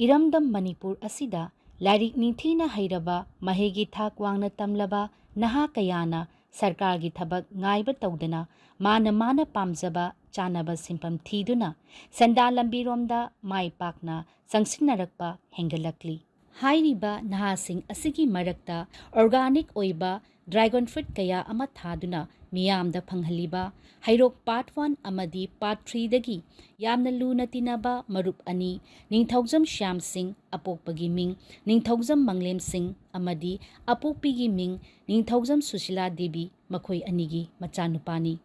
Iramdam Manipur asida Lairik Nithina Hairaba Mahegi Thak Wangna Tamlaba Naha Kayana Sarkargi Thabak Ngaiba Taudana Mana Pamzaba Chanaba Simpam Thiduna Sanda Lambiromda Mai Pakna Sangsinnarakpa Hengalakli Hairiba Nahasing Asigi Marakta Organic Oiba Dragon Fruit Kaya Ama Thaduna Miyamda Panghaliba Hairok Part 1 Amadi Part 3 Dagi Yamna Luna Tinaba Marup Ani Ningthaujam Shyam Singh Apokpagi Ming Ningthaujam Manglem Singh Amadi Apokpigi Ming Ningthaujam Sushila Devi Makhoi Anigi Machanupani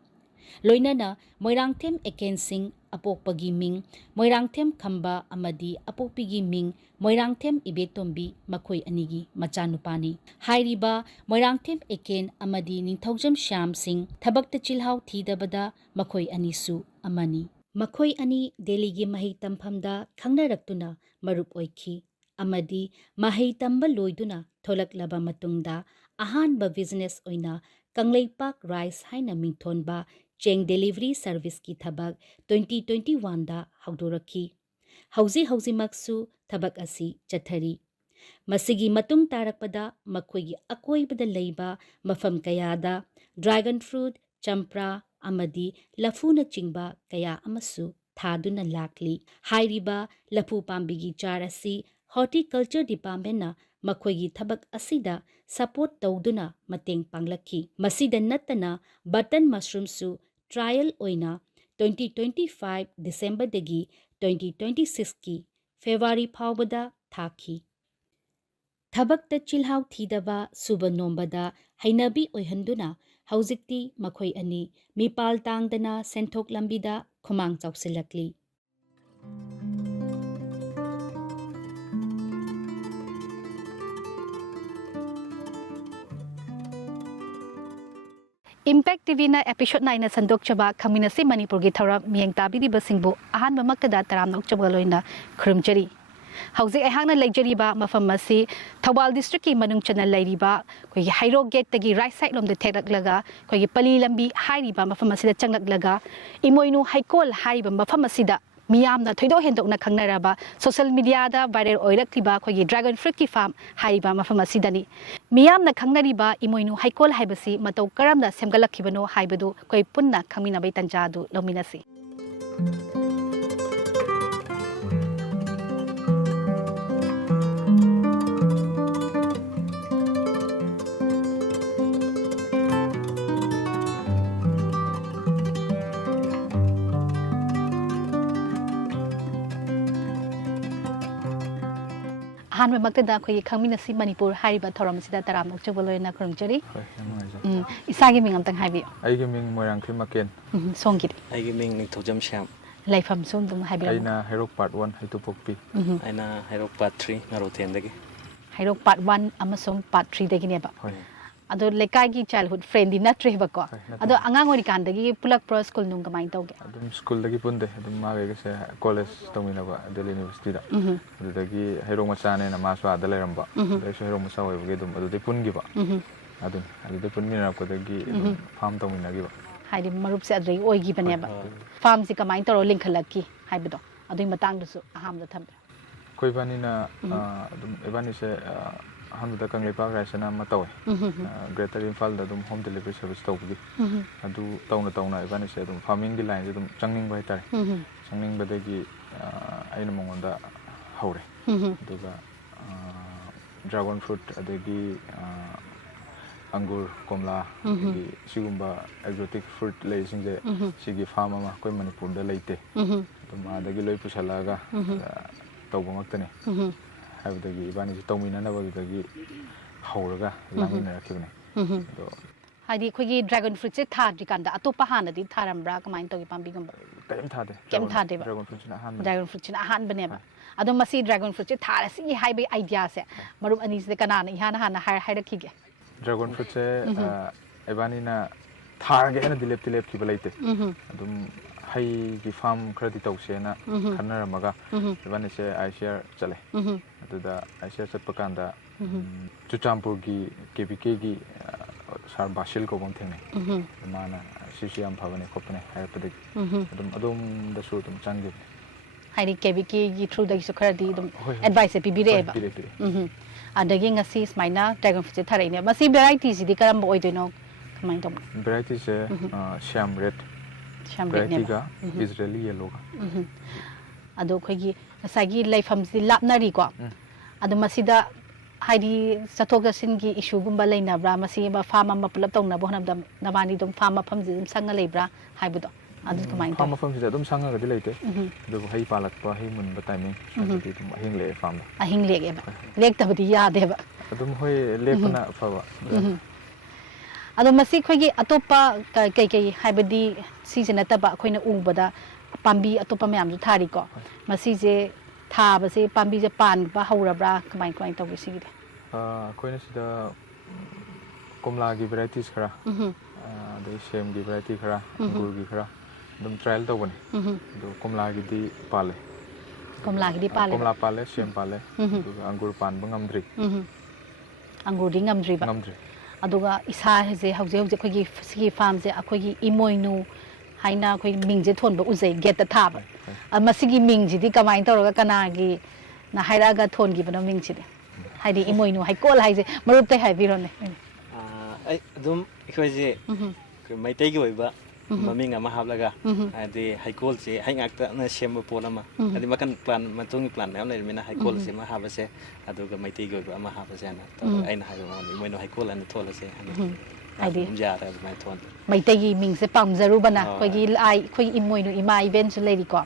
Loinana Moirangthem Eken Singh Apokpagi Ming Moirangthem Khamba Amadi Apokpigi Ming Moirangthem Ibetombi Makhoi Anigi Machanupani Hairiba Moirangthem Eken Amadi Ningthaujam Shyam Singh Thabakta Chilhau Thidabada Makhoi Anisu Amani Makhoi Ani Delhi Mahei Tamphamda Khangnaraktuna Marup Oikhi Amadi Mahei Tamba Loiduna Tholaklaba Matungda Ahanba Business Oina Kangleipak Rice Haina Mingthonba Cheng Delivery Service Ki Thabak 2021 da Haudorakhi Hauzi Maksu Thabak Asi Chathari Masigi Matung Tarakpada Makhoigi Akoibada Leiba Mafam Kayada Dragon Fruit Champra Amadi Lafuna Chingba Kaya Amasu Thaduna Lakli Hairiba Lafu Pambigi Charasi Horticulture Department na Makhoigi Thabak Asida Support Tauduna Mateng Panglaki Masida Natana Button Mushroom Su Trial Oina 2025 December Dagi 2026 ki February Phawbada Thaki Thabakta Chilhau Thidaba Suba Nombada Hainabi Oihanduna Hauzikti Makhoi Ani Mipal Tangdana Senthok Lambida Khumang Chausilakli Impact TV na episode 9 na sandok chaba Khangminashi Manipur gi thora mieng tabi di basingbu ahan mamakta da taram nok chaba loina khurumjari Hauzik Ehangna Laijariba Mafamasi Thawal District ki Manung Chana Lairiba Koi Hairo Gate Tagi right side lom the Teklaga Koi Pali Lambi Hairiba Mafamasida Changaklaga Emoinu Heikol Hariba Mafamasida Miyamna Thoido Hendokna Khangnaraba social media da viral oirakliba Koi Dragon Fruit ki farm Hariba Mafamasidani Miyamna Khangnariba Emoinu Heikol Haibasi Matau Karamda Semgalakibano Haibadu Koi Punna Khangminabai Tanjadu Lominasi Han Magda Koi Khangminashi Manipur Hariba Thoramsida Taram Choboloina Krumjari. Isagi Ming Amtang Habi. I gaming Moyang Makin. Songit. I gaming Nictojam Sham. Life am soon to Habi. Aina Hero Part 1 Hitupokpi. Aina Hero Part 3 Narotendagi. Hero Part 1 Amazon Part 3 Degineba. Ado Lekagi childhood friend in Natribako. Ado Angangori Kandagi Pulak Pro School Nungamai Dog. School Dagi Punde, the Magas College Tominava, Delhi University. The Dagi Hero Masan and Amaswa, the Leramba. The Hero Masa, we get them, but they couldn't give up. Adun, and they put me up with the farm Tominagiva. Hiding Marup Sadri or Gibaneba. Farms Ikamai or Linkalaki, Hibedo. Ado Matangusu, Aham the Temple. Koivanina, Evanis. Hamda Kanglepa Rasana Matoy, Greater Infal, the home delivery service Toby, and do Tona Evanis, farming the lines, Changing by Tari, Changing Badegi, Ainamanda Hore, Dragon Fruit, Adegi, Angur, Komla, Sigumba, exotic fruit lacing the Sigi Farma, Manipur, the Late, the Giloi Pusalaga, Tobamatane. Have the Ivanis Tomina Navagi Horaga, Lamina Kivne. Hadi Kogi Dragon Fruit Tadikanda, Atopahana did Tarambra, mind to Pambigum. Kem Tade, Dragon Fruit in a hand beneva. I don't must see Dragon Fruit Tarasi, high ideas. Maru Anis the Canana, Hana higher kig. Dragon Fruit, Evanina Target and the lep kibulated. High farm credit of Siena, Hanna Maga, Evanise, I share Chale. I share Sapakanda, Chuchampurgi, KPKG, Sarbasil Cobontine, Mana, Sisiam Pavane Copane, Hyperdic, Adum the Sutum Changit. ꯍꯥꯏꯗꯤ ꯀꯦꯕꯤꯀꯤꯒꯤ ꯊ꯭ꯔꯨꯗꯒꯤꯁꯨ ꯈꯔꯗꯤ ꯑꯗꯨꯝ ꯑꯦꯗꯚꯥꯏꯁꯁꯦ ꯄꯤꯕꯤꯔꯛꯑꯦꯕ ꯑꯗꯒꯤ ꯉꯁꯤ ꯁꯨꯃꯥꯏꯅ dragon ꯐ꯭ꯔꯨꯠꯁꯦ ꯊꯥꯔꯛꯏꯅꯦ ꯃꯁꯤ ꯚꯦꯔꯥꯏꯇꯤꯁꯤꯗꯤ ꯀꯔꯝꯕ ꯑꯣꯏꯗꯣꯏꯅꯣ ꯀꯃꯥꯏꯅ ꯇꯧꯕ ꯚꯦꯔꯥꯏꯇꯤꯁꯦ ꯁ꯭ꯌꯥꯝ ꯔꯦꯠ ꯚꯦꯔꯥꯏꯇꯤꯒ ꯏꯖꯔꯦꯂꯤ ꯌꯦꯜꯂꯣꯒ ꯑꯗꯣ ꯑꯩꯈꯣꯏꯒꯤ ꯉꯁꯥꯏꯒꯤ ꯂꯩꯐꯝꯁꯤ ꯂꯥꯞꯅꯔꯤꯀꯣ ꯑꯗꯣ ꯃꯁꯤꯗ ꯍꯥꯏꯗꯤ ꯆꯠꯊꯣꯛ ꯆꯠꯁꯤꯟꯒꯤ ꯏꯁꯨꯒꯨꯝꯕ ꯂꯩꯅꯕ꯭ꯔꯥ ꯃꯁꯤ ꯑꯃ ꯐꯥꯔꯝ ꯑꯃ ꯄꯨꯂꯞ ꯇꯧꯅꯕ ꯍꯣꯠꯅꯕꯗ ꯅꯕꯥꯅꯤ ꯑꯗꯨꯝ ꯐꯥꯔꯝ ꯃꯐꯝꯁꯤ ꯑꯗꯨꯝ ꯁꯪꯉ ꯂꯩꯕ꯭ꯔꯥ ꯍꯥꯏꯕꯗꯣ ꯑꯗꯨ ꯀꯃꯥꯏꯅ ꯐꯥꯔꯝ ꯇꯧꯋꯤ ꯃꯐꯝꯁꯤꯗ ꯑꯗꯨꯝ ꯁꯪꯉꯒꯗꯤ ꯂꯩꯇꯦ ꯑꯗꯨꯕꯨ ꯍꯩ ꯄꯥꯜꯂꯛꯄ ꯍꯩ ꯃꯨꯟꯕ ꯇꯥꯏꯃꯤꯡ ꯁ꯭ꯋꯥꯏꯗꯗꯤ ꯑꯗꯨꯝ ꯑꯍꯤꯡ ꯂꯦꯛꯑꯦ ꯐꯥꯔꯝꯗ ꯑꯍꯤꯡ ꯂꯦꯛꯑꯦꯕ ꯂꯦꯛꯇꯕꯗꯤ ꯌꯥꯗꯦꯕ ꯑꯗꯨꯝ ꯍꯣꯏ ꯂꯦꯛꯄꯅ ꯐꯕ ꯑꯗꯣ ꯃꯁꯤ ꯑꯩꯈꯣꯏꯒꯤ ꯑꯇꯣꯞꯄ ꯀꯩꯀꯩ ꯍꯥꯏꯕꯗꯤ ꯁꯤꯁꯦ ꯅꯠꯇꯕ ꯑꯩꯈꯣꯏꯅ ꯎꯕꯗ ꯄꯥꯝꯕꯤ ꯑꯇꯣꯞꯄ ꯃꯌꯥꯝꯁꯨ ꯊꯥꯔꯤꯀꯣ ꯃꯁꯤꯁꯦ ꯊꯥꯕꯁꯦ ꯄꯥꯝꯕꯤꯁꯦ ꯄꯥꯟꯕ ꯍꯧꯔꯕ꯭ꯔꯥ ꯀꯃꯥꯏꯅ ꯇꯧꯒꯦ ꯁꯤꯒꯤꯗꯤ ꯑꯩꯈꯣꯏꯅ ꯁꯤꯗ ꯀꯣꯝꯂꯥꯒꯤ ꯚꯦꯔꯥꯏꯇꯤꯁ ꯈꯔ ꯑꯗꯩ ꯁꯦꯝꯒꯤ ꯚꯦꯔꯥꯏꯇꯤ ꯈꯔ ꯑꯪꯒꯨꯔꯒꯤ ꯈꯔ ꯑꯗꯨꯝ ꯇ꯭ꯔꯥꯏꯌꯦꯜ ꯇꯧꯕꯅꯤ ꯑꯗꯣ ꯀꯣꯝꯂꯥꯒꯤꯗꯤ ꯄꯥꯜꯂꯦ ꯀꯣꯝꯂꯥꯒꯤꯗꯤ ꯄꯥꯜꯂꯦꯕ ꯀꯣꯝꯂꯥ ꯄꯥꯜꯂꯦ ꯁꯦꯝ ꯄꯥꯜꯂꯦ ꯑꯗꯨꯒ ꯑꯪꯒꯨꯔ ꯄꯥꯟꯕ ꯉꯝꯗ꯭ꯔꯤ ꯑꯪꯒꯨꯔꯗꯤ ꯉꯝꯗ꯭ꯔꯤꯕ ꯑꯗꯨꯒ ꯏꯁꯥꯁꯦ ꯍꯧꯖꯤꯛ ꯑꯩꯈꯣꯏꯒꯤ ꯁꯤꯒꯤ ꯐꯥꯔꯝꯁꯦ ꯑꯩꯈꯣꯏꯒꯤ ꯏꯃꯣꯏꯅꯨ ꯍꯥꯏꯅ ꯑꯩꯈꯣꯏ ꯃꯤꯡꯁꯦ ꯊꯣꯟꯕ ꯎꯖꯩ ꯒꯦꯠꯇ ꯊꯥꯕ ꯃꯁꯤꯒꯤ ꯃꯤꯡꯁꯤꯗꯤ ꯀꯃꯥꯏꯅ ꯇꯧꯔꯒ ꯀꯅꯥꯒꯤꯅ ꯍꯥꯏꯔꯛꯑꯒ ꯊꯣꯟꯈꯤꯕꯅꯣ ꯃꯤꯡꯁꯤꯗꯤ ꯍꯥꯏꯗꯤ ꯏꯃꯣꯏꯅꯨ ꯍꯩꯀꯣꯜ ꯍꯥꯏꯁꯦ ꯃꯔꯨꯞꯇꯩ ꯍꯥꯏꯕꯤꯔꯣꯅꯦ ꯑꯩ ꯑꯗꯨꯝ ꯑꯩꯈꯣꯏꯁꯦ ꯃꯩꯇꯩꯒꯤ ꯑꯣꯏꯕ ꯃꯃꯤꯡ ꯑꯃ ꯍꯥꯞꯂꯒ ꯍꯥꯏꯗꯤ ꯍꯩꯀꯣꯜꯁꯦ ꯍꯩ ꯉꯥꯛꯇꯅ ꯁꯦꯝꯕ ꯄꯣꯠ ꯑꯃ ꯍꯥꯏꯗꯤ ꯃꯈꯟ ꯄ꯭ꯂꯥꯟ ꯃꯇꯨꯡꯒꯤ ꯄ꯭ꯂꯥꯟ ꯃꯌꯥꯝ ꯂꯩꯔꯕꯅꯤꯅ ꯍꯩꯀꯣꯜꯁꯦ ꯑꯃ ꯍꯥꯞꯄꯁꯦ ꯑꯗꯨꯒ ꯃꯩꯇꯩꯒꯤ ꯑꯣꯏꯕ ꯑꯃ ꯍꯥꯞꯄꯁꯦ ꯍꯥꯏꯅ ꯇꯧꯔꯒ ꯑꯩꯅ ꯍꯥꯏꯕ ꯃꯉꯣꯟꯗ ꯏꯃꯣꯏꯅꯨ ꯍꯩꯀꯣꯜ ꯑꯅ ꯊꯣꯜꯂꯁꯦ ꯍꯥꯏꯗꯤ ꯑꯗꯨꯝ ꯌꯥꯔꯦ ꯑꯗꯨꯃꯥꯏꯅ ꯊꯣꯟ ꯃꯩꯇꯩꯒꯤ ꯃꯤꯡꯁꯦ ꯄꯥꯝꯖꯔꯨꯕꯅ ꯑꯩꯈꯣꯏꯒꯤ ꯏꯃꯣꯏꯅꯨ ꯏꯃꯥ ꯏꯕꯦꯟꯁꯨ ꯂꯩꯔꯤꯀꯣ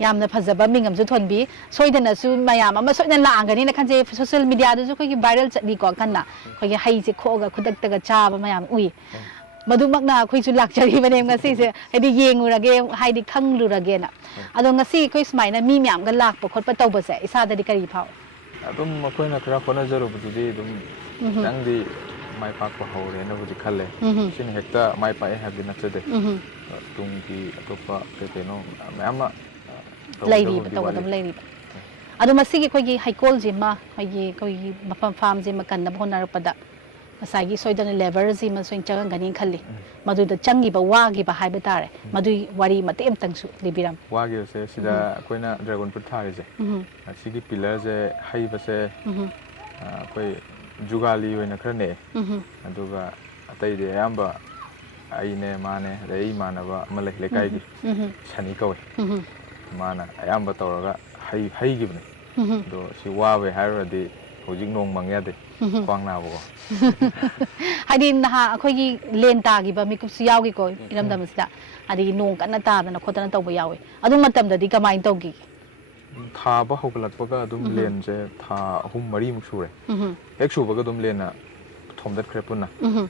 ꯌꯥꯝꯅ ꯐꯖꯕ ꯃꯤꯡ ꯑꯃꯁꯨ ꯊꯣꯟꯕꯤ ꯁꯣꯏꯗꯅꯁꯨ ꯃꯌꯥꯝ ꯑꯃ ꯁꯣꯏꯗꯅ ꯂꯥꯛꯑꯒꯅꯤꯅ ꯈꯟꯖꯩ ꯁꯣꯁꯤꯌꯦꯜ ꯃꯤꯗꯤꯌꯥꯗꯁꯨ ꯑꯩꯈꯣꯏꯒꯤ ꯚꯥꯏꯔꯦꯜ ꯆꯠꯂꯤꯀꯣ ꯀꯟꯅ ꯑꯩꯈꯣꯏꯒꯤ ꯍꯩꯁꯦ ꯈꯣꯛꯑꯒ ꯈꯨꯗꯛꯇꯒ ꯆꯥꯕ ꯃꯌꯥꯝ ꯎꯏ ꯃꯗꯨꯃꯛꯅ ꯑꯩꯈꯣꯏꯁꯨ ꯂꯥꯛꯆꯔꯤꯕꯅꯦ ꯉꯁꯤꯁꯦ ꯍꯥꯏꯗꯤ ꯌꯦꯡꯉꯨꯔꯒꯦ ꯍꯥꯏꯗꯤ ꯈꯪꯂꯨꯔꯒꯦꯅ ꯑꯗꯣ ꯉꯁꯤ ꯑꯩꯈꯣꯏ ꯁꯨꯃꯥꯏꯅ ꯃꯤ ꯃꯌꯥꯝꯒ ꯂꯥꯛꯄ ꯈꯣꯠꯄ ꯇꯧꯕꯁꯦ ꯏꯁꯥꯗꯗꯤ ꯀꯔꯤ ꯐꯥꯎꯏ ꯑꯗꯨꯝ ꯑꯩꯈꯣꯏꯅ ꯈꯔ ꯍꯣꯠꯅꯖꯔꯨꯕꯗꯨꯗꯤ ꯑꯗꯨꯝ ꯈꯤꯇꯪꯗꯤ ꯃꯥꯏ ꯄꯥꯛꯄ ꯍꯧꯔꯦꯅꯕꯨꯗꯤ ꯈꯜꯂꯦ ꯁꯤꯅ ꯍꯦꯛꯇ ꯃꯥꯏ ꯄꯥꯛꯑꯦ ꯍꯥꯏꯕꯗꯤ ꯅꯠꯆꯗꯦ ꯇꯨꯡꯒꯤ ꯑꯇꯣꯞꯄ ꯀꯩ ꯀꯩꯅꯣ ꯃꯌꯥꯝ ꯑꯃ ꯇꯧꯒꯗꯕꯕꯨꯗꯤ ꯋꯥꯠꯂꯤ ꯂꯩꯔꯤꯕ ꯑꯗꯣ ꯃꯁꯤꯒꯤ ꯑꯩꯈꯣꯏꯒꯤ ꯍꯩꯀꯣꯜꯁꯤꯃ ꯑꯩꯈꯣꯏꯒꯤ ꯃꯐꯝ ꯐꯥꯔꯝꯁꯤꯃ ꯀꯟꯅꯕ ꯍꯣꯠꯅꯔꯛꯄꯗ ꯉꯁꯥꯏꯒꯤ ꯁꯣꯏꯗꯅ ꯂꯦꯕꯔꯁꯤꯃ ꯁꯣꯏꯅ ꯆꯪꯉꯝꯒꯅꯤ ꯈꯜꯂꯤ ꯃꯗꯨꯗ ꯆꯪꯈꯤꯕ ꯋꯥꯈꯤꯕ ꯍꯥꯏꯕ ꯇꯥꯔꯦ ꯃꯗꯨꯒꯤ ꯋꯥꯔꯤ ꯃꯇꯦꯛ ꯑꯃꯇꯪꯁꯨ ꯂꯤꯕꯤꯔꯝꯃꯨ ꯋꯥꯈꯤꯕꯁꯦ ꯁꯤꯗ ꯑꯩꯈꯣꯏꯅ ꯗ꯭ꯔꯥꯒꯣꯟ ꯐ꯭ꯔꯨꯠ ꯊꯥꯔꯤꯁꯦ ꯁꯤꯒꯤ ꯄꯤꯂꯔꯁꯦ ꯍꯩꯕꯁꯦ ꯑꯩꯈꯣꯏ ꯖꯨꯒꯥꯂꯤ ꯑꯣꯏꯅ ꯈꯔ ꯅꯦꯛꯑꯦ ꯑꯗꯨꯒ ꯑꯇꯩꯗꯤ ꯑꯌꯥꯝꯕ ꯑꯩꯅꯦ ꯃꯥꯅꯦ ꯑꯗꯩ ꯑꯩ ꯏꯃꯥꯟꯅꯕ ꯑꯃ ꯂꯩ ꯂꯩꯀꯥꯏꯒꯤ ꯁꯅꯤ ꯀꯧꯋꯦ ꯃꯥꯅ ꯑꯌꯥꯝꯕ ꯇꯧꯔꯒ ꯍꯩꯈꯤꯕꯅꯦ ꯑꯗꯣ ꯁꯤ ꯋꯥꯕꯩ ꯍꯥꯏꯔꯨꯔꯗꯤ ꯍꯧꯖꯤꯛ ꯅꯣꯡ ꯃꯪ ꯌꯥꯗꯦ ꯈ꯭ꯋꯥꯡ ꯅꯥꯕꯀꯣ ꯍꯥꯏꯗꯤ ꯅꯍꯥ ꯑꯩꯈꯣꯏꯒꯤ ꯂꯦꯟ ꯇꯥꯈꯤꯕ ꯃꯤꯀꯨꯞꯁꯨ ꯌꯥꯎꯈꯤꯀꯣ ꯏꯔꯝꯗꯝ ꯑꯁꯤꯗ ꯑꯗꯒꯤ ꯅꯣꯡ ꯀꯟꯅ ꯇꯥꯗꯅ ꯈꯣꯠꯇꯅ ꯇꯧꯕ ꯌꯥꯎꯋꯤ ꯑꯗꯨ ꯃꯇꯝꯗꯗꯤ ꯀꯃꯥꯏꯅ ꯇꯧꯈꯤ ꯊꯥꯕ ꯍꯧꯒꯠꯂꯛꯄꯒ ꯑꯗꯨꯝ ꯂꯦꯟꯁꯦ ꯊꯥ 3-4ꯃꯨꯛ ꯁꯨꯔꯦ ꯍꯦꯛ ꯁꯨꯕꯒ ꯑꯗꯨꯝ ꯂꯦꯟꯅ ꯊꯣꯝꯗꯠꯈ꯭ꯔꯦ ꯄꯨꯟꯅ